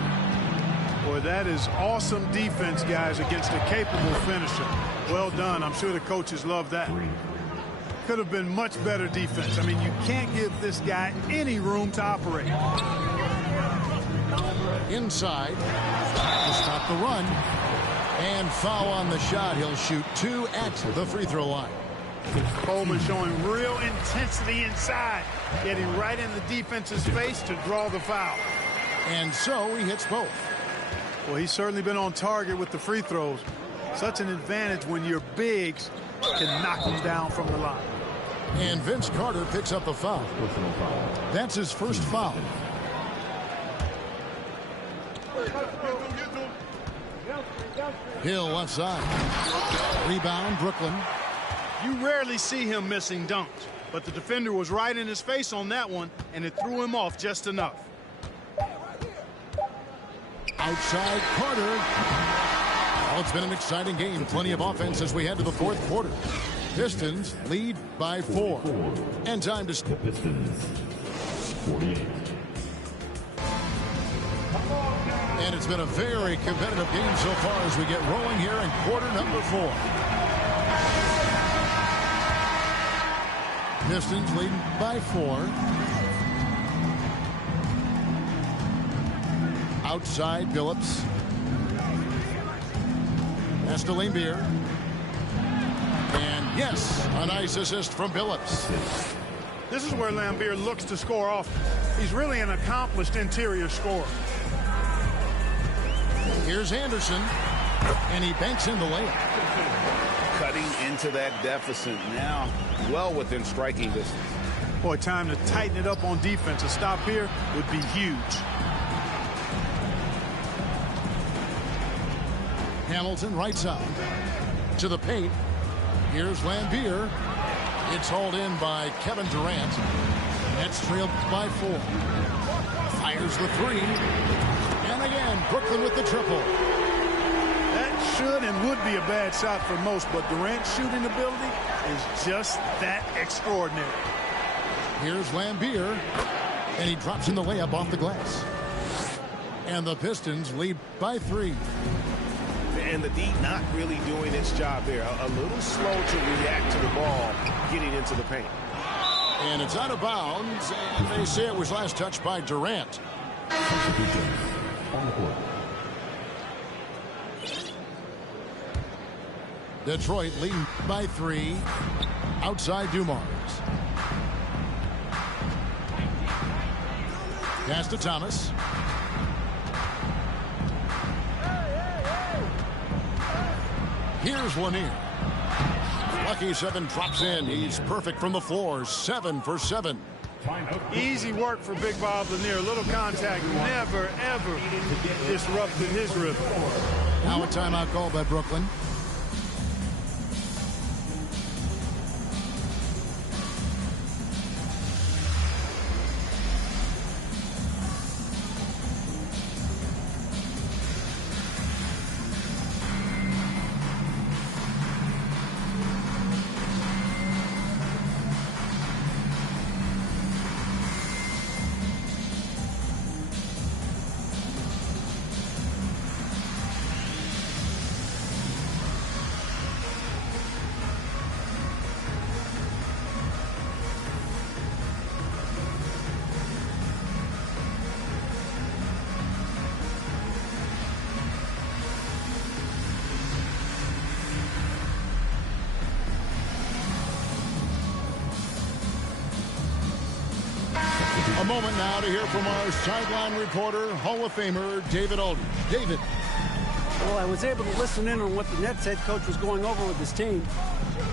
Boy, that is awesome defense, guys, against a capable finisher. Well done. I'm sure the coaches love that. Could have been much better defense. I mean, you can't give this guy any room to operate. Inside to stop the run. And foul on the shot. He'll shoot 2 at the free throw line. Coleman showing real intensity inside, getting right in the defense's face to draw the foul. And so he hits both. Well, he's certainly been on target with the free throws. Such an advantage when your bigs can knock them down from the line. And Vince Carter picks up the foul. That's his first foul. Hill left side. Rebound, Brooklyn. You rarely see him missing dunks, but the defender was right in his face on that one, and it threw him off just enough. Outside Carter. Well, it's been an exciting game. Plenty of offense as we head to the fourth quarter. Pistons lead by 4. And time to... The Pistons, 48. And it's been a very competitive game so far as we get rolling here in quarter number 4. Pistons leading by 4. Outside Billups. That's to Lambier. And yes, a nice assist from Billups. This is where Lambier looks to score often. He's really an accomplished interior scorer. Here's Anderson, and he banks in the layup. Cutting into that deficit now, well within striking distance. Boy, time to tighten it up on defense. A stop here would be huge. Hamilton right side to the paint. Here's Lambier. It's hauled in by Kevin Durant. Nets trailed by 4. Fires the 3. And again, Brooklyn with the triple. That should and would be a bad shot for most, but Durant's shooting ability is just that extraordinary. Here's Lambier, and he drops in the layup off the glass. And the Pistons lead by 3. And the D not really doing its job there. A little slow to react to the ball getting into the paint. And it's out of bounds, and they say it was last touched by Durant. On the court. Detroit leading by 3. Outside Dumars. Pass to Thomas. Here's Lanier. Lucky 7 drops in. He's perfect from the floor. 7 for 7. Easy work for Big Bob Lanier. A little contact never, ever disrupted his rhythm. Now a timeout call by Brooklyn. A moment now to hear from our sideline reporter, Hall of Famer David Aldridge. David. Well, I was able to listen in on what the Nets head coach was going over with his team.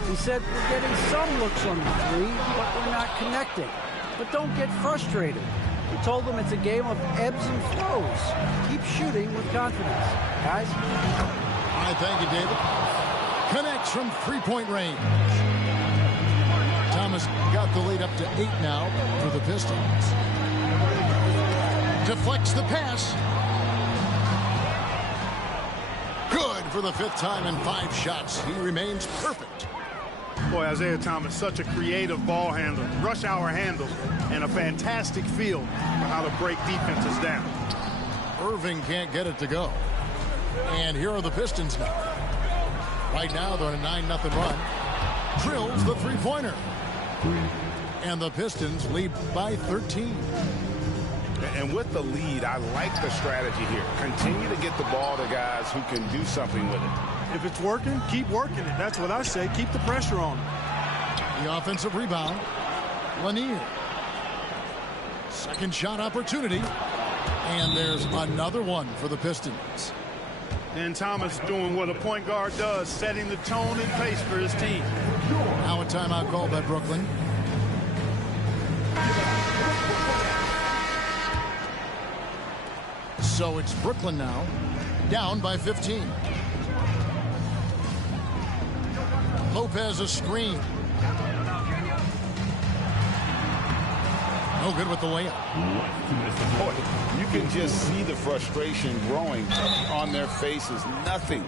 He said, we're getting some looks on the 3, but we're not connecting. But don't get frustrated. He told them it's a game of ebbs and flows. Keep shooting with confidence. Guys? All right, thank you, David. Connects from three-point range. Thomas got the lead up to 8 now for the Pistons. Deflects the pass. Good for the 5th time in 5 shots. He remains perfect. Boy, Isaiah Thomas, such a creative ball handler. Rush hour handles and a fantastic feel for how to break defenses down. Irving can't get it to go. And here are the Pistons now. Right now, they're on a 9-0 run. Drills the three-pointer. And the Pistons lead by 13. And with the lead, I like the strategy here. Continue to get the ball to guys who can do something with it. If it's working, keep working it. That's what I say. Keep the pressure on them. The offensive rebound. Lanier. Second shot opportunity. And there's another one for the Pistons. And Thomas doing what a point guard does, setting the tone and pace for his team. Now a timeout called by Brooklyn. So it's Brooklyn now, down by 15. Lopez a screen. No good with the layup. Boy, you can just see the frustration growing on their faces. Nothing.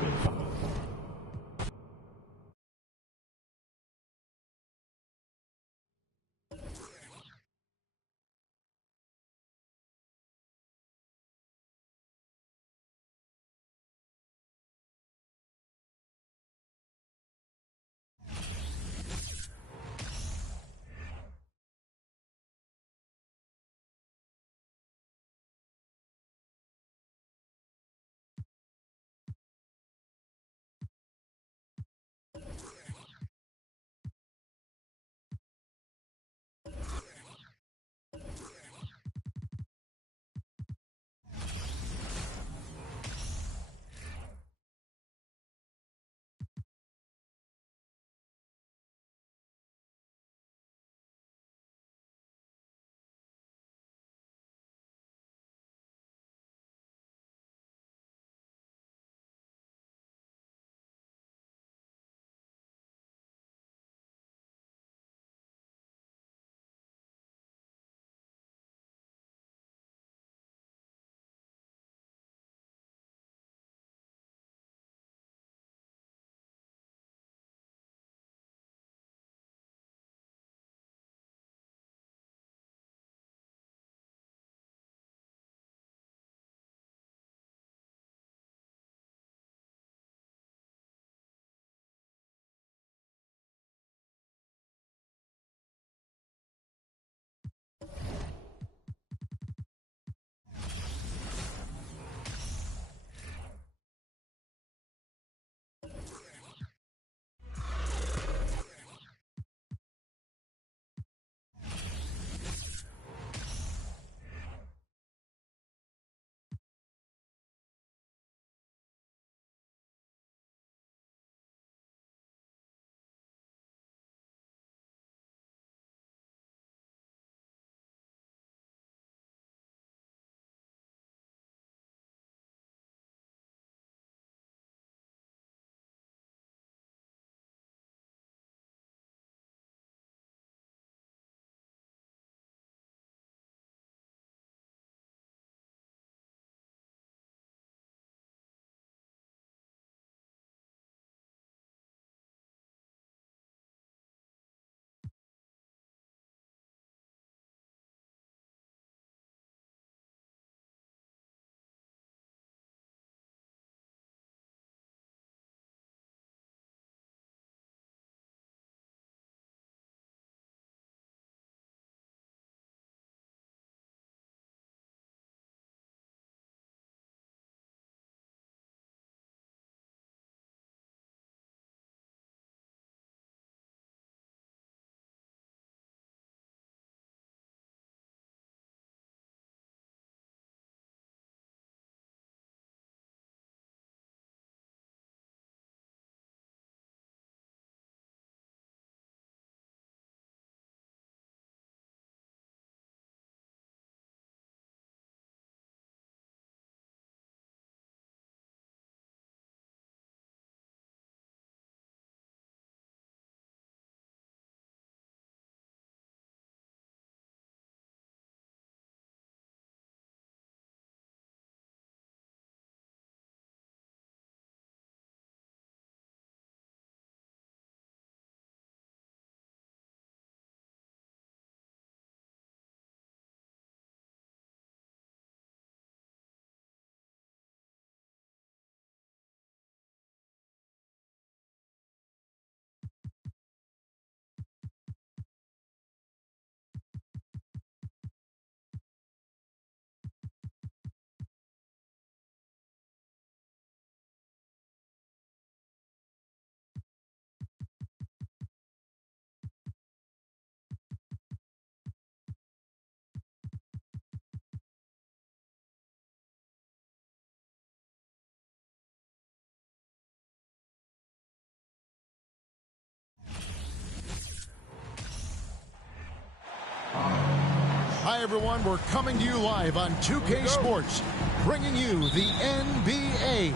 Hi, everyone. We're coming to you live on 2K Sports, bringing you the NBA.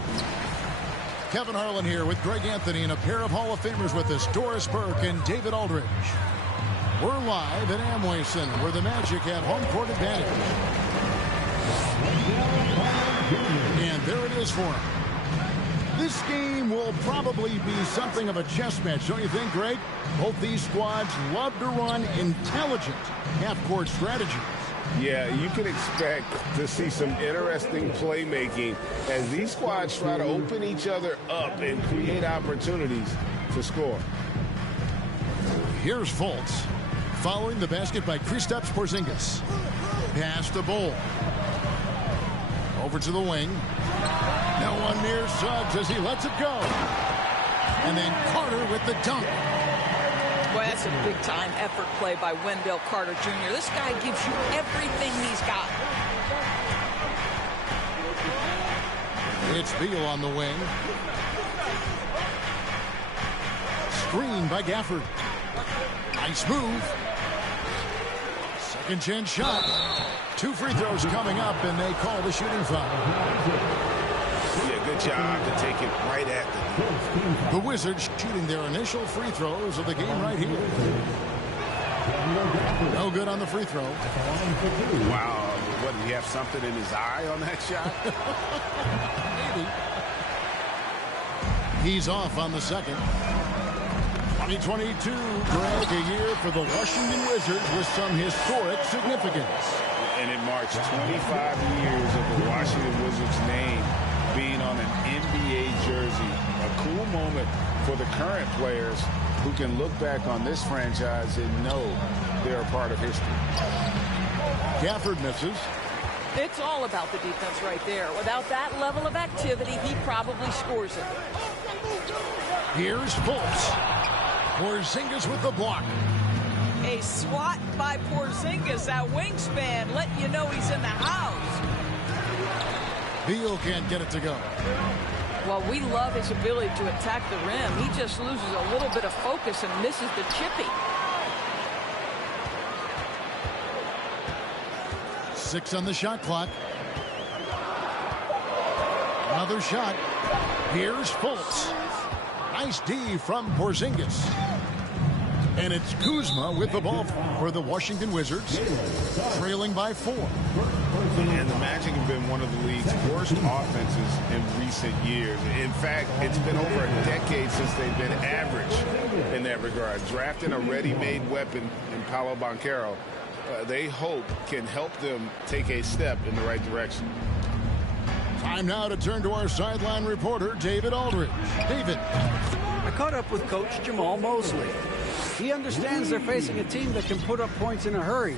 Kevin Harlan here with Greg Anthony and a pair of Hall of Famers with us, Doris Burke and David Aldridge. We're live at Amway Center, where the Magic have home court advantage. And there it is for them. This game will probably be something of a chess match, don't you think, Greg? Both these squads love to run intelligent half-court strategies. Yeah, you can expect to see some interesting playmaking as these squads try to open each other up and create opportunities to score. Here's Fucxc, following the basket by Kristaps Porzingis. Pass to Bull. Over to the wing. No one near Suggs as he lets it go. And then Carter with the dunk. Well, that's a big-time effort play by Wendell Carter Jr. This guy gives you everything he's got. It's Beal on the wing. Screen by Gafford. Nice move. Second chance shot. 2 free throws coming up, and they call the shooting foul. Yeah, good job to take it right at them. The Wizards shooting their initial free throws of the game right here. No good on the free throw. Wow, what, did he have something in his eye on that shot? Maybe. He's off on the second. 2022, Greg, a year for the Washington Wizards with some historic significance. And it marks 25 years of the Washington Wizards name being on an NBA jersey. A cool moment for the current players who can look back on this franchise and know they're a part of history. Gafford misses. It's all about the defense right there. Without that level of activity, he probably scores it. Here's Fucxc. Porzingis with the block. A swat by Porzingis, that wingspan, letting you know he's in the house. Beal can't get it to go. Well, we love his ability to attack the rim. He just loses a little bit of focus and misses the chippy. 6 on the shot clock. Another shot. Here's Fucxc. Nice D from Porzingis. And it's Kuzma with the ball for the Washington Wizards, trailing by 4. And the Magic have been one of the league's worst offenses in recent years. In fact, it's been over a decade since they've been average in that regard. Drafting a ready-made weapon in Paolo Banchero, they hope can help them take a step in the right direction. Time now to turn to our sideline reporter, David Aldridge. David. I caught up with Coach Jamal Mosley. He understands they're facing a team that can put up points in a hurry.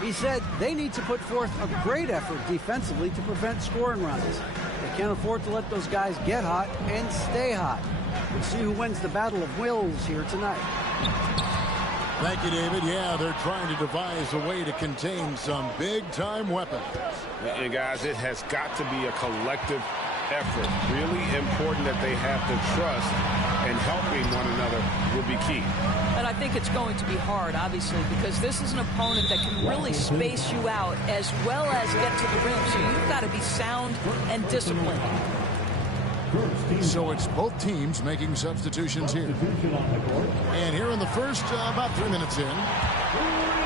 He said they need to put forth a great effort defensively to prevent scoring runs. They can't afford to let those guys get hot and stay hot. We'll see who wins the battle of wills here tonight. Thank you, David. Yeah, they're trying to devise a way to contain some big-time weapons. And guys, it has got to be a collective effort. Really important that they have to trust, and helping one another will be key. And I think it's going to be hard, obviously, because this is an opponent that can really space you out as well as get to the rim. So you've got to be sound and disciplined. So it's both teams making substitutions here. And here in the first, about 3 minutes in.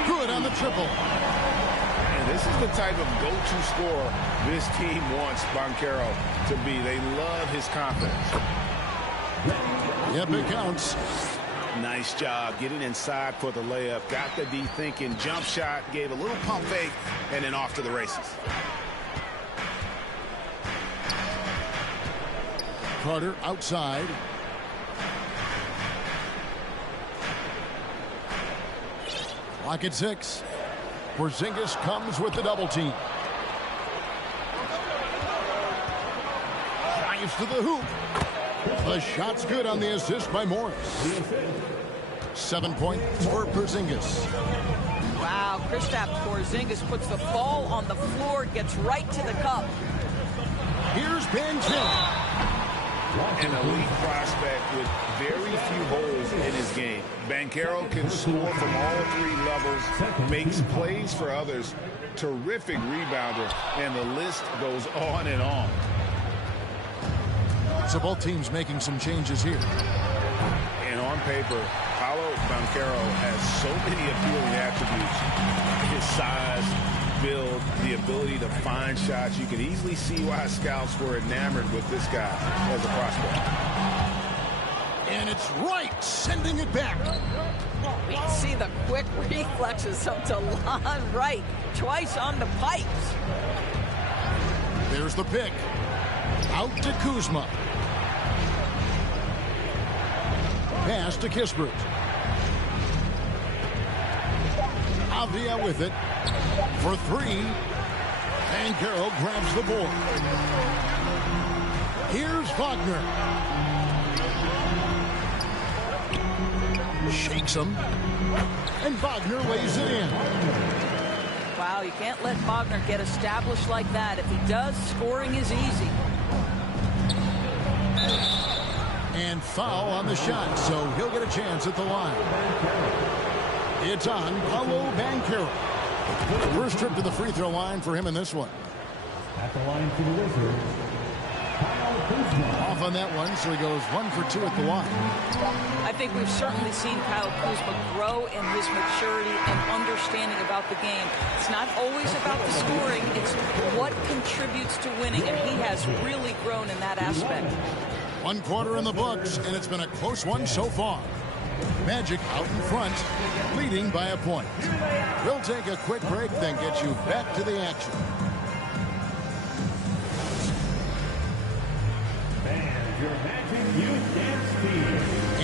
Good on the triple. And this is the type of go-to scorer this team wants Banchero to be. They love his confidence. Yep, it counts. Nice job getting inside for the layup. Got the D thinking. Jump shot. Gave a little pump fake. And then off to the races. Carter outside. Clock at 6. Porzingis comes with the double team. Drives to the hoop. The shot's good on the assist by Morris. 7 points for Porzingis. Wow, Kristaps Porzingis puts the ball on the floor, gets right to the cup. Here's Banchero. An elite prospect with very few holes in his game. Banchero can score from all 3 levels, makes plays for others, terrific rebounder, and the list goes on and on. So both teams making some changes here. And on paper, Paolo Banchero has so many appealing attributes. His size, build, the ability to find shots. You can easily see why scouts were enamored with this guy as a prospect. And it's right, sending it back. We can see the quick reflexes of DeLon Wright, twice on the pipes. There's the pick. Out to Kuzma. Pass to Kispert. Avdia with it. For three. Banchero grabs the board. Here's Wagner. Shakes him. And Wagner lays it in. Wow, you can't let Wagner get established like that. If he does, scoring is easy. And foul on the shot, so he'll get a chance at the line. It's on Paolo Banchero. First trip to the free throw line for him in this one. At the line for the Wizards, Kyle Kuzma. Off on that one, so he goes 1 for 2 at the line. I think we've certainly seen Kyle Kuzma grow in his maturity and understanding about the game. It's not always about the scoring, it's what contributes to winning, and he has really grown in that aspect. 1 quarter in the books, and it's been a close one so far. Magic out in front, leading by a point. We'll take a quick break, then get you back to the action. And your Magic Youth Dance Team.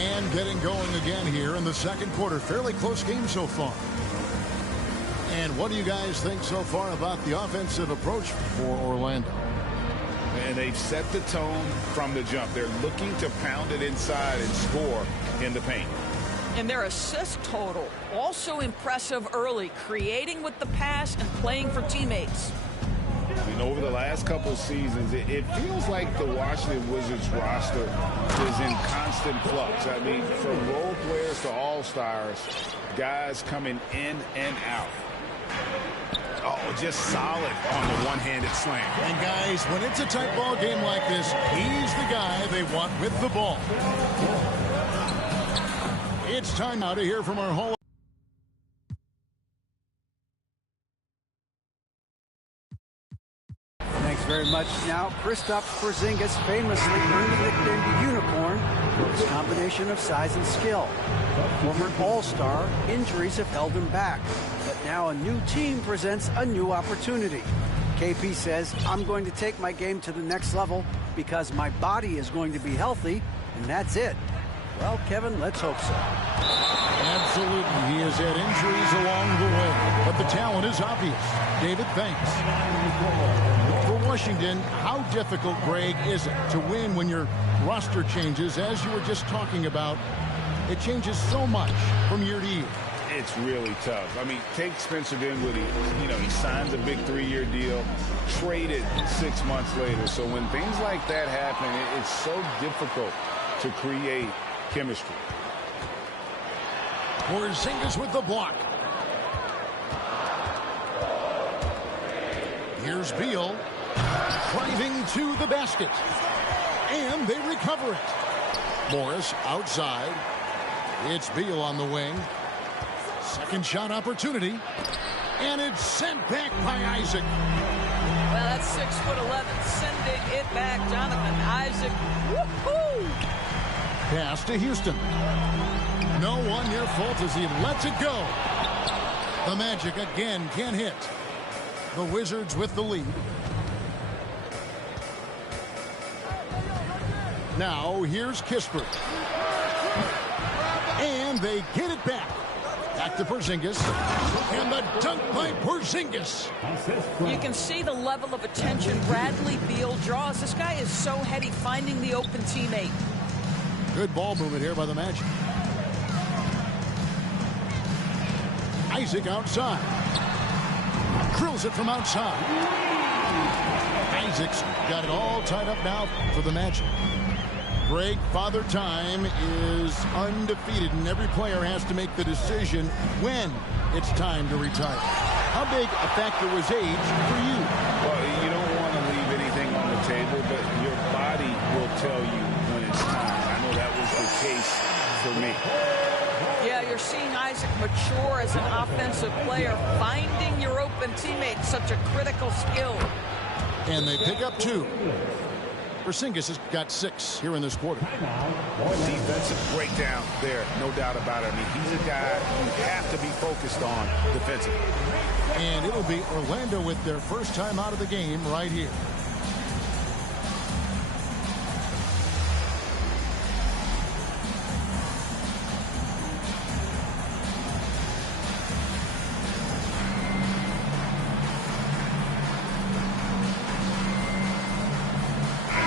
And getting going again here in the second quarter. Fairly close game so far. And what do you guys think so far about the offensive approach for Orlando? And they've set the tone from the jump. They're looking to pound it inside and score in the paint. And their assist total, also impressive early, creating with the pass and playing for teammates. And over the last couple seasons, it feels like the Washington Wizards roster is in constant flux. I mean, from role players to all-stars, guys coming in and out. Oh, just solid on the one-handed slam. And guys, when it's a tight ball game like this, he's the guy they want with the ball. It's time now to hear from our Hall. Thanks very much. Now, Kristaps Porzingis, famously nicknamed Unicorn for his combination of size and skill. Former All-Star, injuries have held him back. But now a new team presents a new opportunity. KP says, I'm going to take my game to the next level because my body is going to be healthy, and that's it. Well, Kevin, let's hope so. Absolutely. He has had injuries along the way, but the talent is obvious. David, thanks. For Washington, how difficult, Greg, is it to win when your roster changes, as you were just talking about? It changes so much from year to year. It's really tough. I mean, take Spencer Dinwiddie. He signs a big 3-year deal, traded 6 months later. So when things like that happen, it's so difficult to create chemistry. Porzingis with the block. Here's Beal driving to the basket. And they recover it. Morris outside. It's Beal on the wing. Second shot opportunity. And it's sent back by Isaac. Well, that's 6'11", sending it back. Jonathan Isaac. Woohoo! Pass to Houston. No one near fault as he lets it go. The Magic again can't hit. The Wizards with the lead. Now here's Kispert. And they get it back. Back to Porzingis. And the dunk by Porzingis. You can see the level of attention Bradley Beal draws. This guy is so heady finding the open teammate. Good ball movement here by the Magic. Isaac outside. Drills it from outside. Isaac's got it all tied up now for the Magic. Greg, Father Time is undefeated, and every player has to make the decision when it's time to retire. How big a factor was age for you? Well, you don't want to leave anything on the table, but your body will tell you when it's time. I know that was the case for me. Yeah, you're seeing Isaac mature as an offensive player, finding your open teammate, such a critical skill. And they pick up 2. Porzingis has got 6 here in this quarter. Defensive breakdown there, no doubt about it. I mean, he's a guy you have to be focused on defensively. And it'll be Orlando with their first time out of the game right here.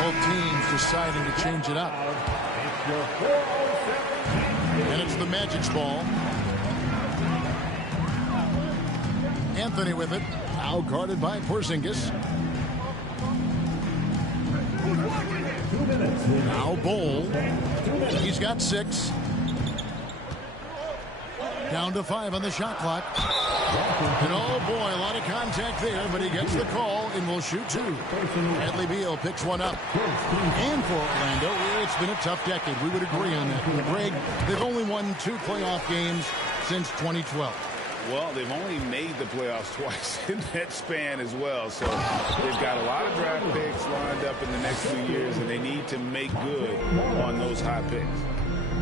Both teams deciding to change it up. And it's the Magic's ball. Anthony with it. Now guarded by Porzingis. Now Bol. He's got 6. Down to 5 on the shot clock. And oh boy, a lot of contact there, but he gets the call and will shoot 2. Bradley Beal picks one up. And for Orlando, it's been a tough decade. We would agree on that. Greg, they've only won 2 playoff games since 2012. Well, they've only made the playoffs twice in that span as well. So they've got a lot of draft picks lined up in the next few years, and they need to make good on those high picks.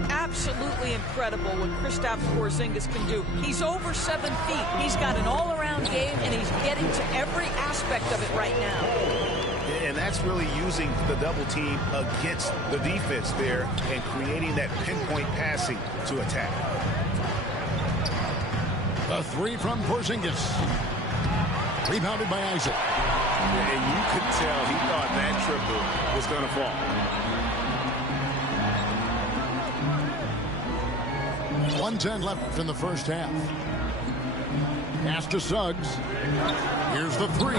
Absolutely incredible what Kristaps Porzingis can do. He's over 7 feet. He's got an all-around game, and he's getting to every aspect of it right now. And that's really using the double team against the defense there and creating that pinpoint passing to attack. A 3 from Porzingis. Rebounded by Isaac. And you could tell he thought that triple was going to fall. 1:10 left in the first half. Pass to Suggs. Here's the 3.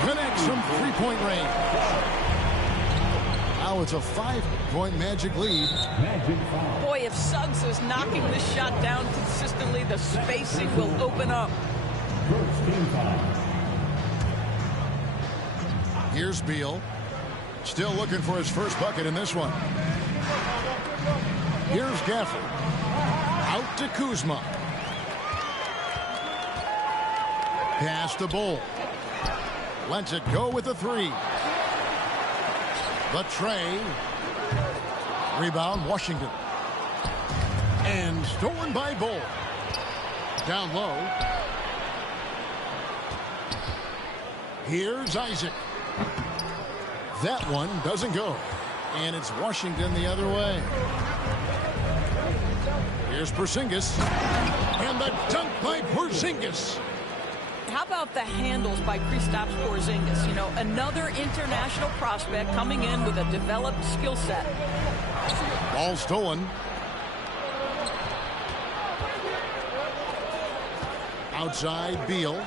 Connects from 3-point range. Now it's a 5-point Magic lead. Boy, if Suggs is knocking this shot down consistently, the spacing will open up. Here's Beal. Still looking for his first bucket in this one. Here's Gafford. Out to Kuzma. Pass to Bol. Lets it go with the 3. The tray. Rebound, Washington. And stolen by Bol. Down low. Here's Isaac. That one doesn't go. And it's Washington the other way. Here's Porzingis. And the dunk by Porzingis. How about the handles by Kristaps Porzingis? You know, another international prospect coming in with a developed skill set. Ball stolen. Outside, Beal.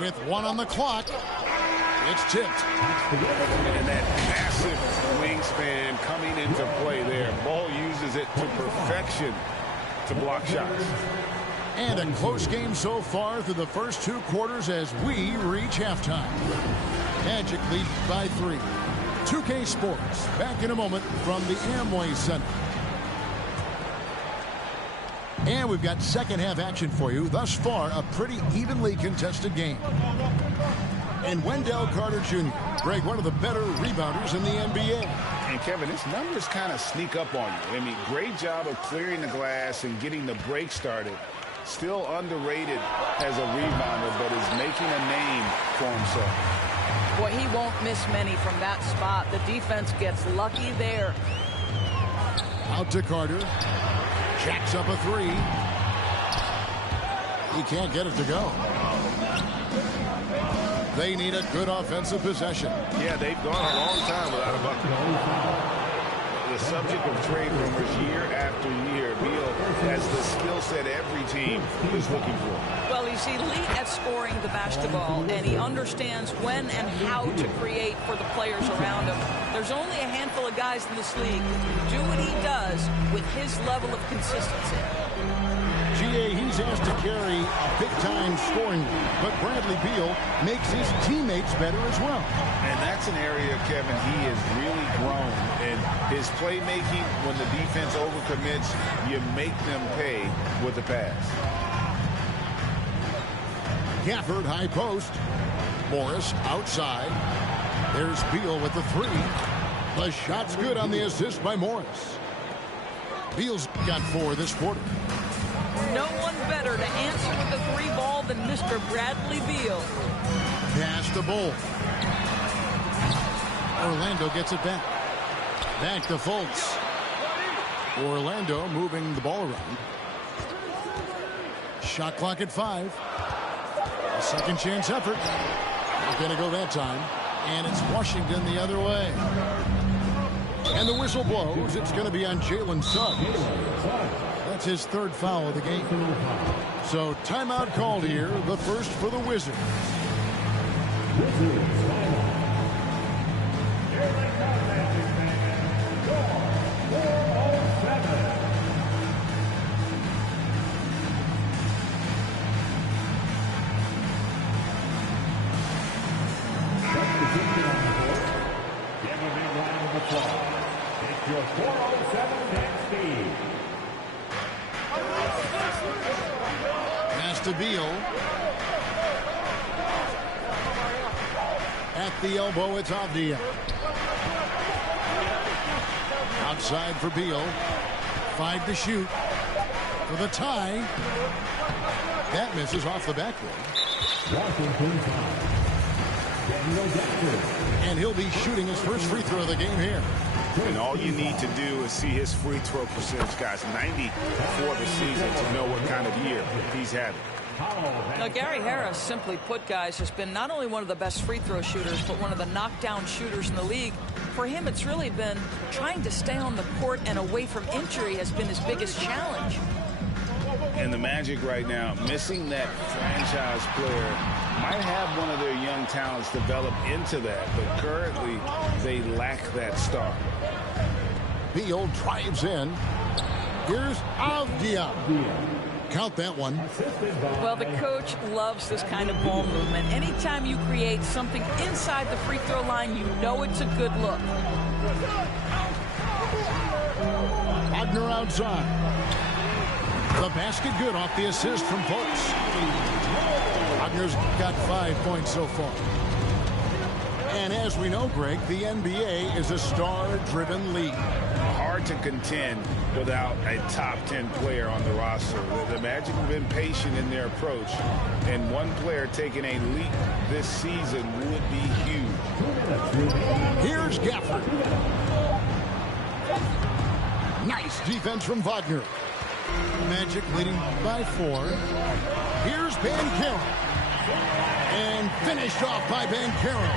With 1 on the clock. It's tipped. And that massive wingspan coming into play there. Ball uses it to perfection to block shots. And a close game so far through the first 2 quarters as we reach halftime. Magic lead by 3. 2K Sports back in a moment from the Amway Center. And we've got second half action for you. Thus far, a pretty evenly contested game. And Wendell Carter Jr., Greg, one of the better rebounders in the NBA. And Kevin, his numbers kind of sneak up on you. I mean, great job of clearing the glass and getting the break started. Still underrated as a rebounder, but is making a name for himself. Boy, he won't miss many from that spot. The defense gets lucky there. Out to Carter. Jacks up a 3. He can't get it to go. They need a good offensive possession. Yeah, they've gone a long time without a bucket. The subject of trade rumors year after year. Beal has the skill set every team is looking for. Well, he's elite at scoring the basketball, and he understands when and how to create for the players around him. There's only a handful of guys in this league who do what he does with his level of consistency. GA, he's asked to carry a big-time scoring lead, but Bradley Beal makes his teammates better as well. And that's an area, Kevin, he has really grown. And his playmaking, when the defense overcommits, you make them pay with the pass. Gafford, high post. Morris outside. There's Beal with the three. The shot's good on the assist by Morris. Beal's got 4 this quarter. No one better to answer with the 3 ball than Mr. Bradley Beal. Pass to Bull. Orlando gets it back. Back to Fuchxc. Orlando moving the ball around. Shot clock at 5. A second chance effort. Not going to go that time. And it's Washington the other way. And the whistle blows. It's going to be on Jalen Suggs. That's his 3rd foul of the game. So timeout called here. The first for the Wizards. It's your 407 Dan Steve. Pass to Beal. At the elbow, it's Avdia. Outside for Beal. 5 to shoot. For the tie. That misses off the backboard. Washington foul. And he'll be shooting his first free throw of the game here. And all you need to do is see his free throw percentage, guys. 90 for the season to know what kind of year he's having. Now, Gary Harris, simply put, guys, has been not only one of the best free throw shooters, but one of the knockdown shooters in the league. For him, it's really been trying to stay on the court and away from injury has been his biggest challenge. And the Magic right now, missing that franchise player, might have one of their young talents develop into that, but currently they lack that star. Beal drives in. Here's Avdia. Count that one. Well, the coach loves this kind of ball movement. Anytime you create something inside the free throw line, you know it's a good look. Wagner outside. The basket good off the assist from Fuchxc. Wagner's got 5 points so far. And as we know, Greg, the NBA is a star-driven league. Hard to contend without a top 10 player on the roster. The Magic have been patient in their approach, and one player taking a leap this season would be huge. Here's Gafford. Nice defense from Wagner. Magic leading by 4. Here's Banchero. And finished off by Banchero.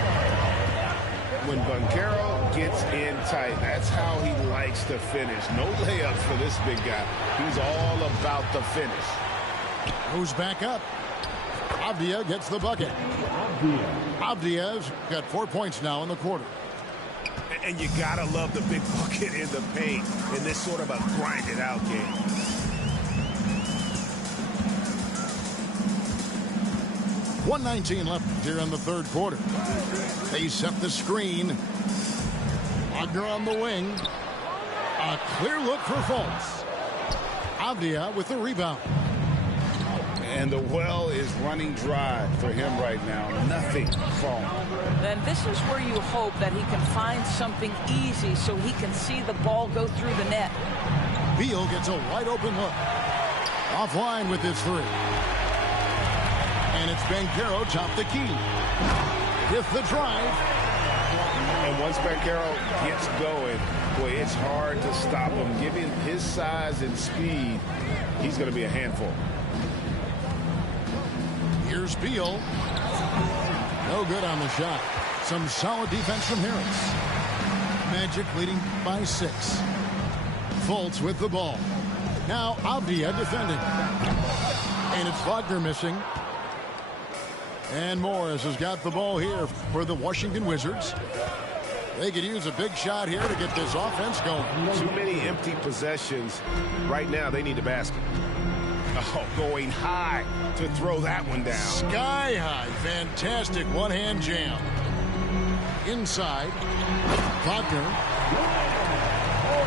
When Banchero gets in tight, that's how he likes to finish. No layups for this big guy. He's all about the finish. Goes back up. Avdia gets the bucket. Avdia's got 4 points now in the quarter. And you gotta love the big bucket in the paint in this sort of a grinded out game. .119 left here in the 3rd quarter. They set the screen. Wagner on the wing. A clear look for Fuchxc. Avdia with the rebound. And the well is running dry for him right now. Nothing falling. Then this is where you hope that he can find something easy so he can see the ball go through the net. Beal gets a wide open look. Offline with his 3. And it's Banchero top the key. With the drive. And once Banchero gets going, boy, it's hard to stop him. Given his size and speed, he's going to be a handful. Here's Beal. No good on the shot. Some solid defense from Harris. Magic leading by 6. Fultz with the ball. Now Avdia defending. And it's Wagner missing. And Morris has got the ball here for the Washington Wizards. They could use a big shot here to get this offense going. Too many empty possessions. Right now, they need a basket. Oh, going high to throw that one down. Sky high. Fantastic one-hand jam. Inside. Wagner.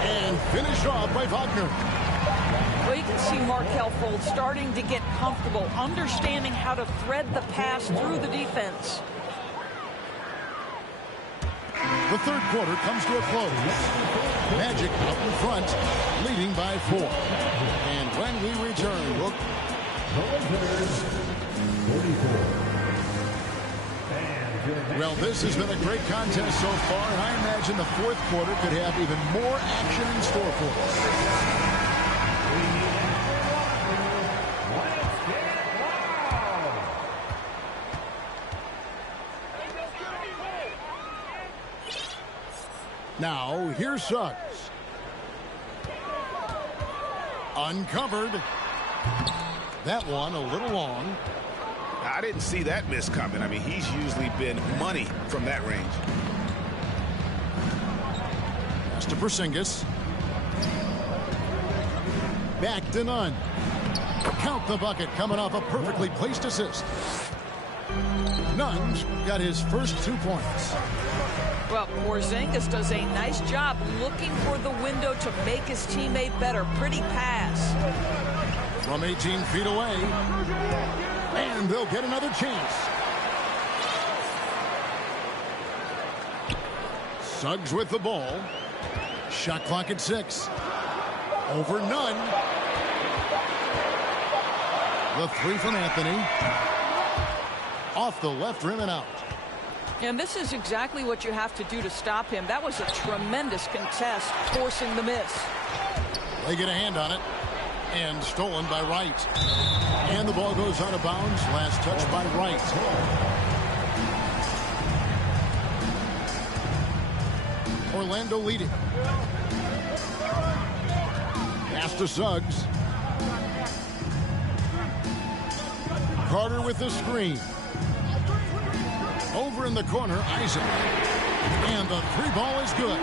And finished off by Wagner. Well, you can see Markelle Fultz starting to get comfortable, understanding how to thread the pass through the defense. The third quarter comes to a close. Magic out in front, leading by 4. And when we return, we'll... Well, this has been a great contest so far, and I imagine the fourth quarter could have even more action in store for us. Now, here's Suggs. Uncovered. That one a little long. I didn't see that miss coming. I mean, he's usually been money from that range. Pass to Porzingis. Back to Nunn. Count the bucket coming off a perfectly placed assist. Nunn's got his first 2 points. Well, Porzingis does a nice job looking for the window to make his teammate better. Pretty pass. From 18 feet away. And they'll get another chance. Suggs with the ball. Shot clock at 6. Over Nunn. The 3 from Anthony. Off the left rim and out. And this is exactly what you have to do to stop him. That was a tremendous contest, forcing the miss. They get a hand on it. And stolen by Wright. And the ball goes out of bounds. Last touch by Wright. Orlando leading. Pass to Suggs. Carter with the screen. Over in the corner, Isaac. And the 3 ball is good.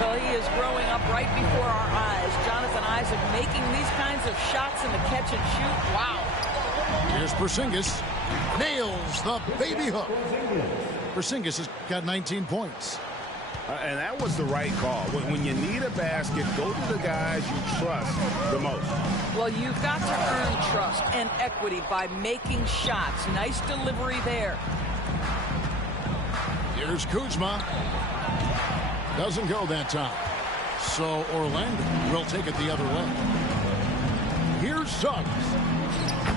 Well, he is growing up right before our eyes. Jonathan Isaac making these kinds of shots in the catch and shoot. Wow. Here's Porzingis. Nails the baby hook. Porzingis has got 19 points. And that was the right call. When you need a basket, go to the guys you trust the most. Well, you've got to earn trust and equity by making shots. Nice delivery there. Here's Kuzma. Doesn't go that time. So Orlando will take it the other way. Here's Suggs.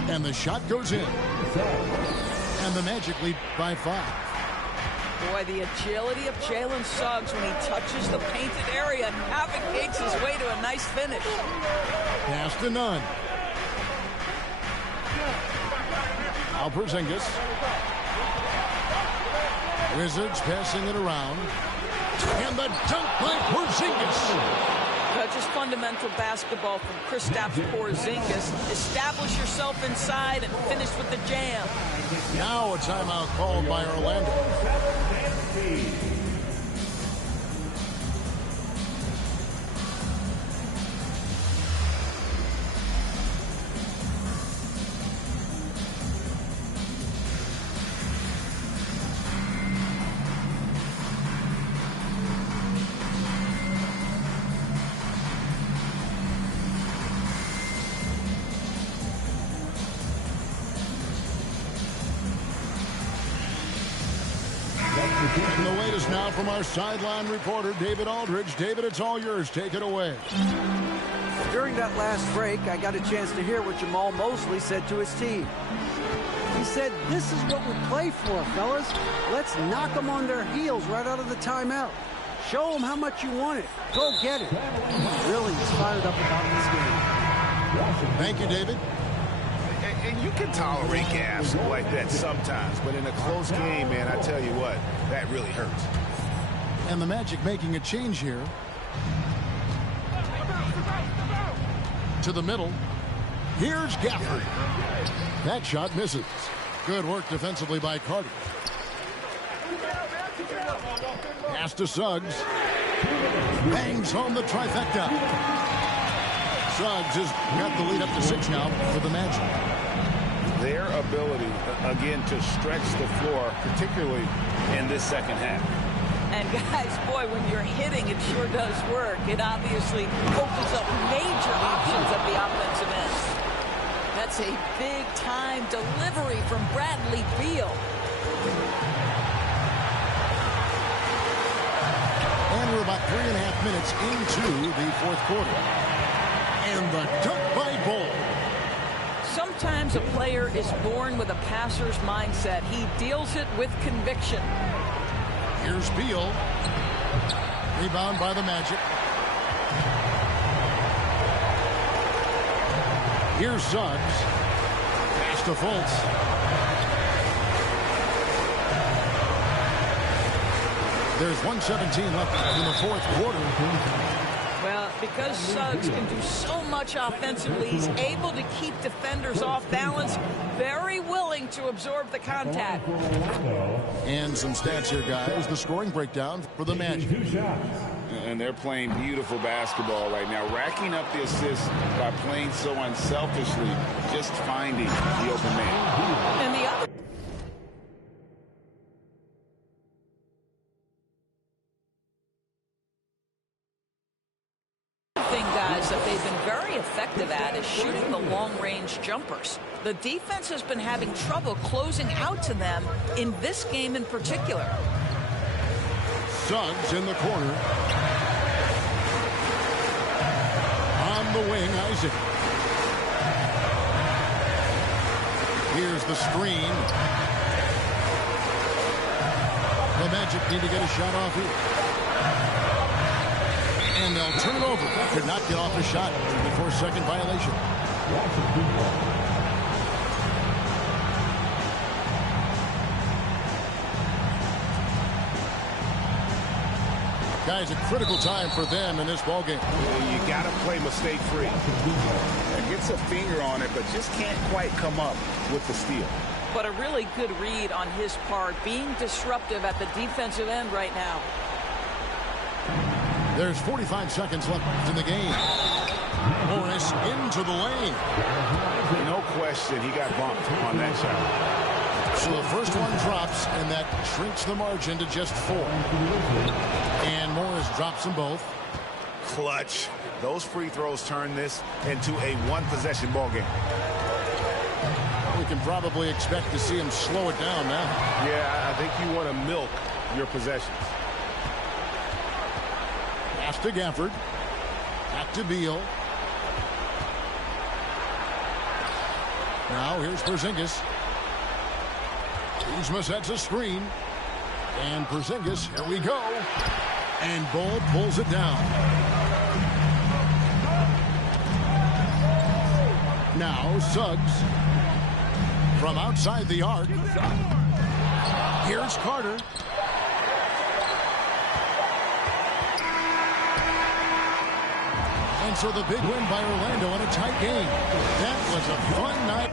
And the shot goes in. And the Magic lead by 5. Boy, the agility of Jalen Suggs when he touches the painted area and navigates his way to a nice finish. Pass to Nunn. Now Porzingis. Wizards passing it around. And the dunk by Porzingis. Just fundamental basketball from Kristaps Porzingis. Establish yourself inside and finish with the jam. Now a timeout called by Orlando. And the wait is now from our sideline reporter, David Aldridge. David, it's all yours. Take it away. During that last break, I got a chance to hear what Jamal Mosley said to his team. He said, "This is what we play for, fellas. Let's knock them on their heels right out of the timeout. Show them how much you want it. Go get it." He really is fired up about this game. Thank you, David. And you can tolerate gas like that sometimes, but in a close game, man, I tell you what, that really hurts. And the Magic making a change here. To the middle. Here's Gafford. That shot misses. Good work defensively by Carter. Pass to Suggs. Bangs home the trifecta. Suggs has got the lead up to 6 now for the Magic. Their ability, again, to stretch the floor, particularly in this second half. And guys, boy, when you're hitting, it sure does work. It obviously opens up major options at the offensive end. That's a big-time delivery from Bradley Beal. And we're about 3.5 minutes into the fourth quarter. And the dunk by Bol. Sometimes a player is born with a passer's mindset. He deals it with conviction. Here's Beal. Rebound by the Magic. Here's Suggs. Pass to Fultz. There's 1:17 left in the fourth quarter. Well, because Suggs can do so much offensively, he's able to keep defenders off balance, very willing to absorb the contact. And some stats here, guys. The scoring breakdown for the Magic. And they're playing beautiful basketball right now, racking up the assists by playing so unselfishly, just finding the open man. And the other thing, guys, that they've been very effective at is shooting the long-range jumpers. The defense has been having trouble closing out to them in this game in particular. Suggs in the corner. On the wing, Isaac. Here's the screen. The Magic need to get a shot off here. And they'll turn it over. Could not get off the shot before second violation. Guys, a critical time for them in this ballgame. You got to play mistake-free. Gets a finger on it, but just can't quite come up with the steal. But a really good read on his part, being disruptive at the defensive end right now. There's 45 seconds left in the game. Morris into the lane. No question, he got bumped on that shot. So the first one drops, and that shrinks the margin to just 4. And Morris drops them both. Clutch. Those free throws turn this into a one-possession ball game. We can probably expect to see him slow it down now. Yeah, I think you want to milk your possessions. Pass to Gafford. Back to Beal. Now here's Porzingis. Kuzma sets a screen. And Porzingis, here we go. And Bol pulls it down. Now Suggs. From outside the arc. Here's Carter. And so the big win by Orlando in a tight game. That was a fun night.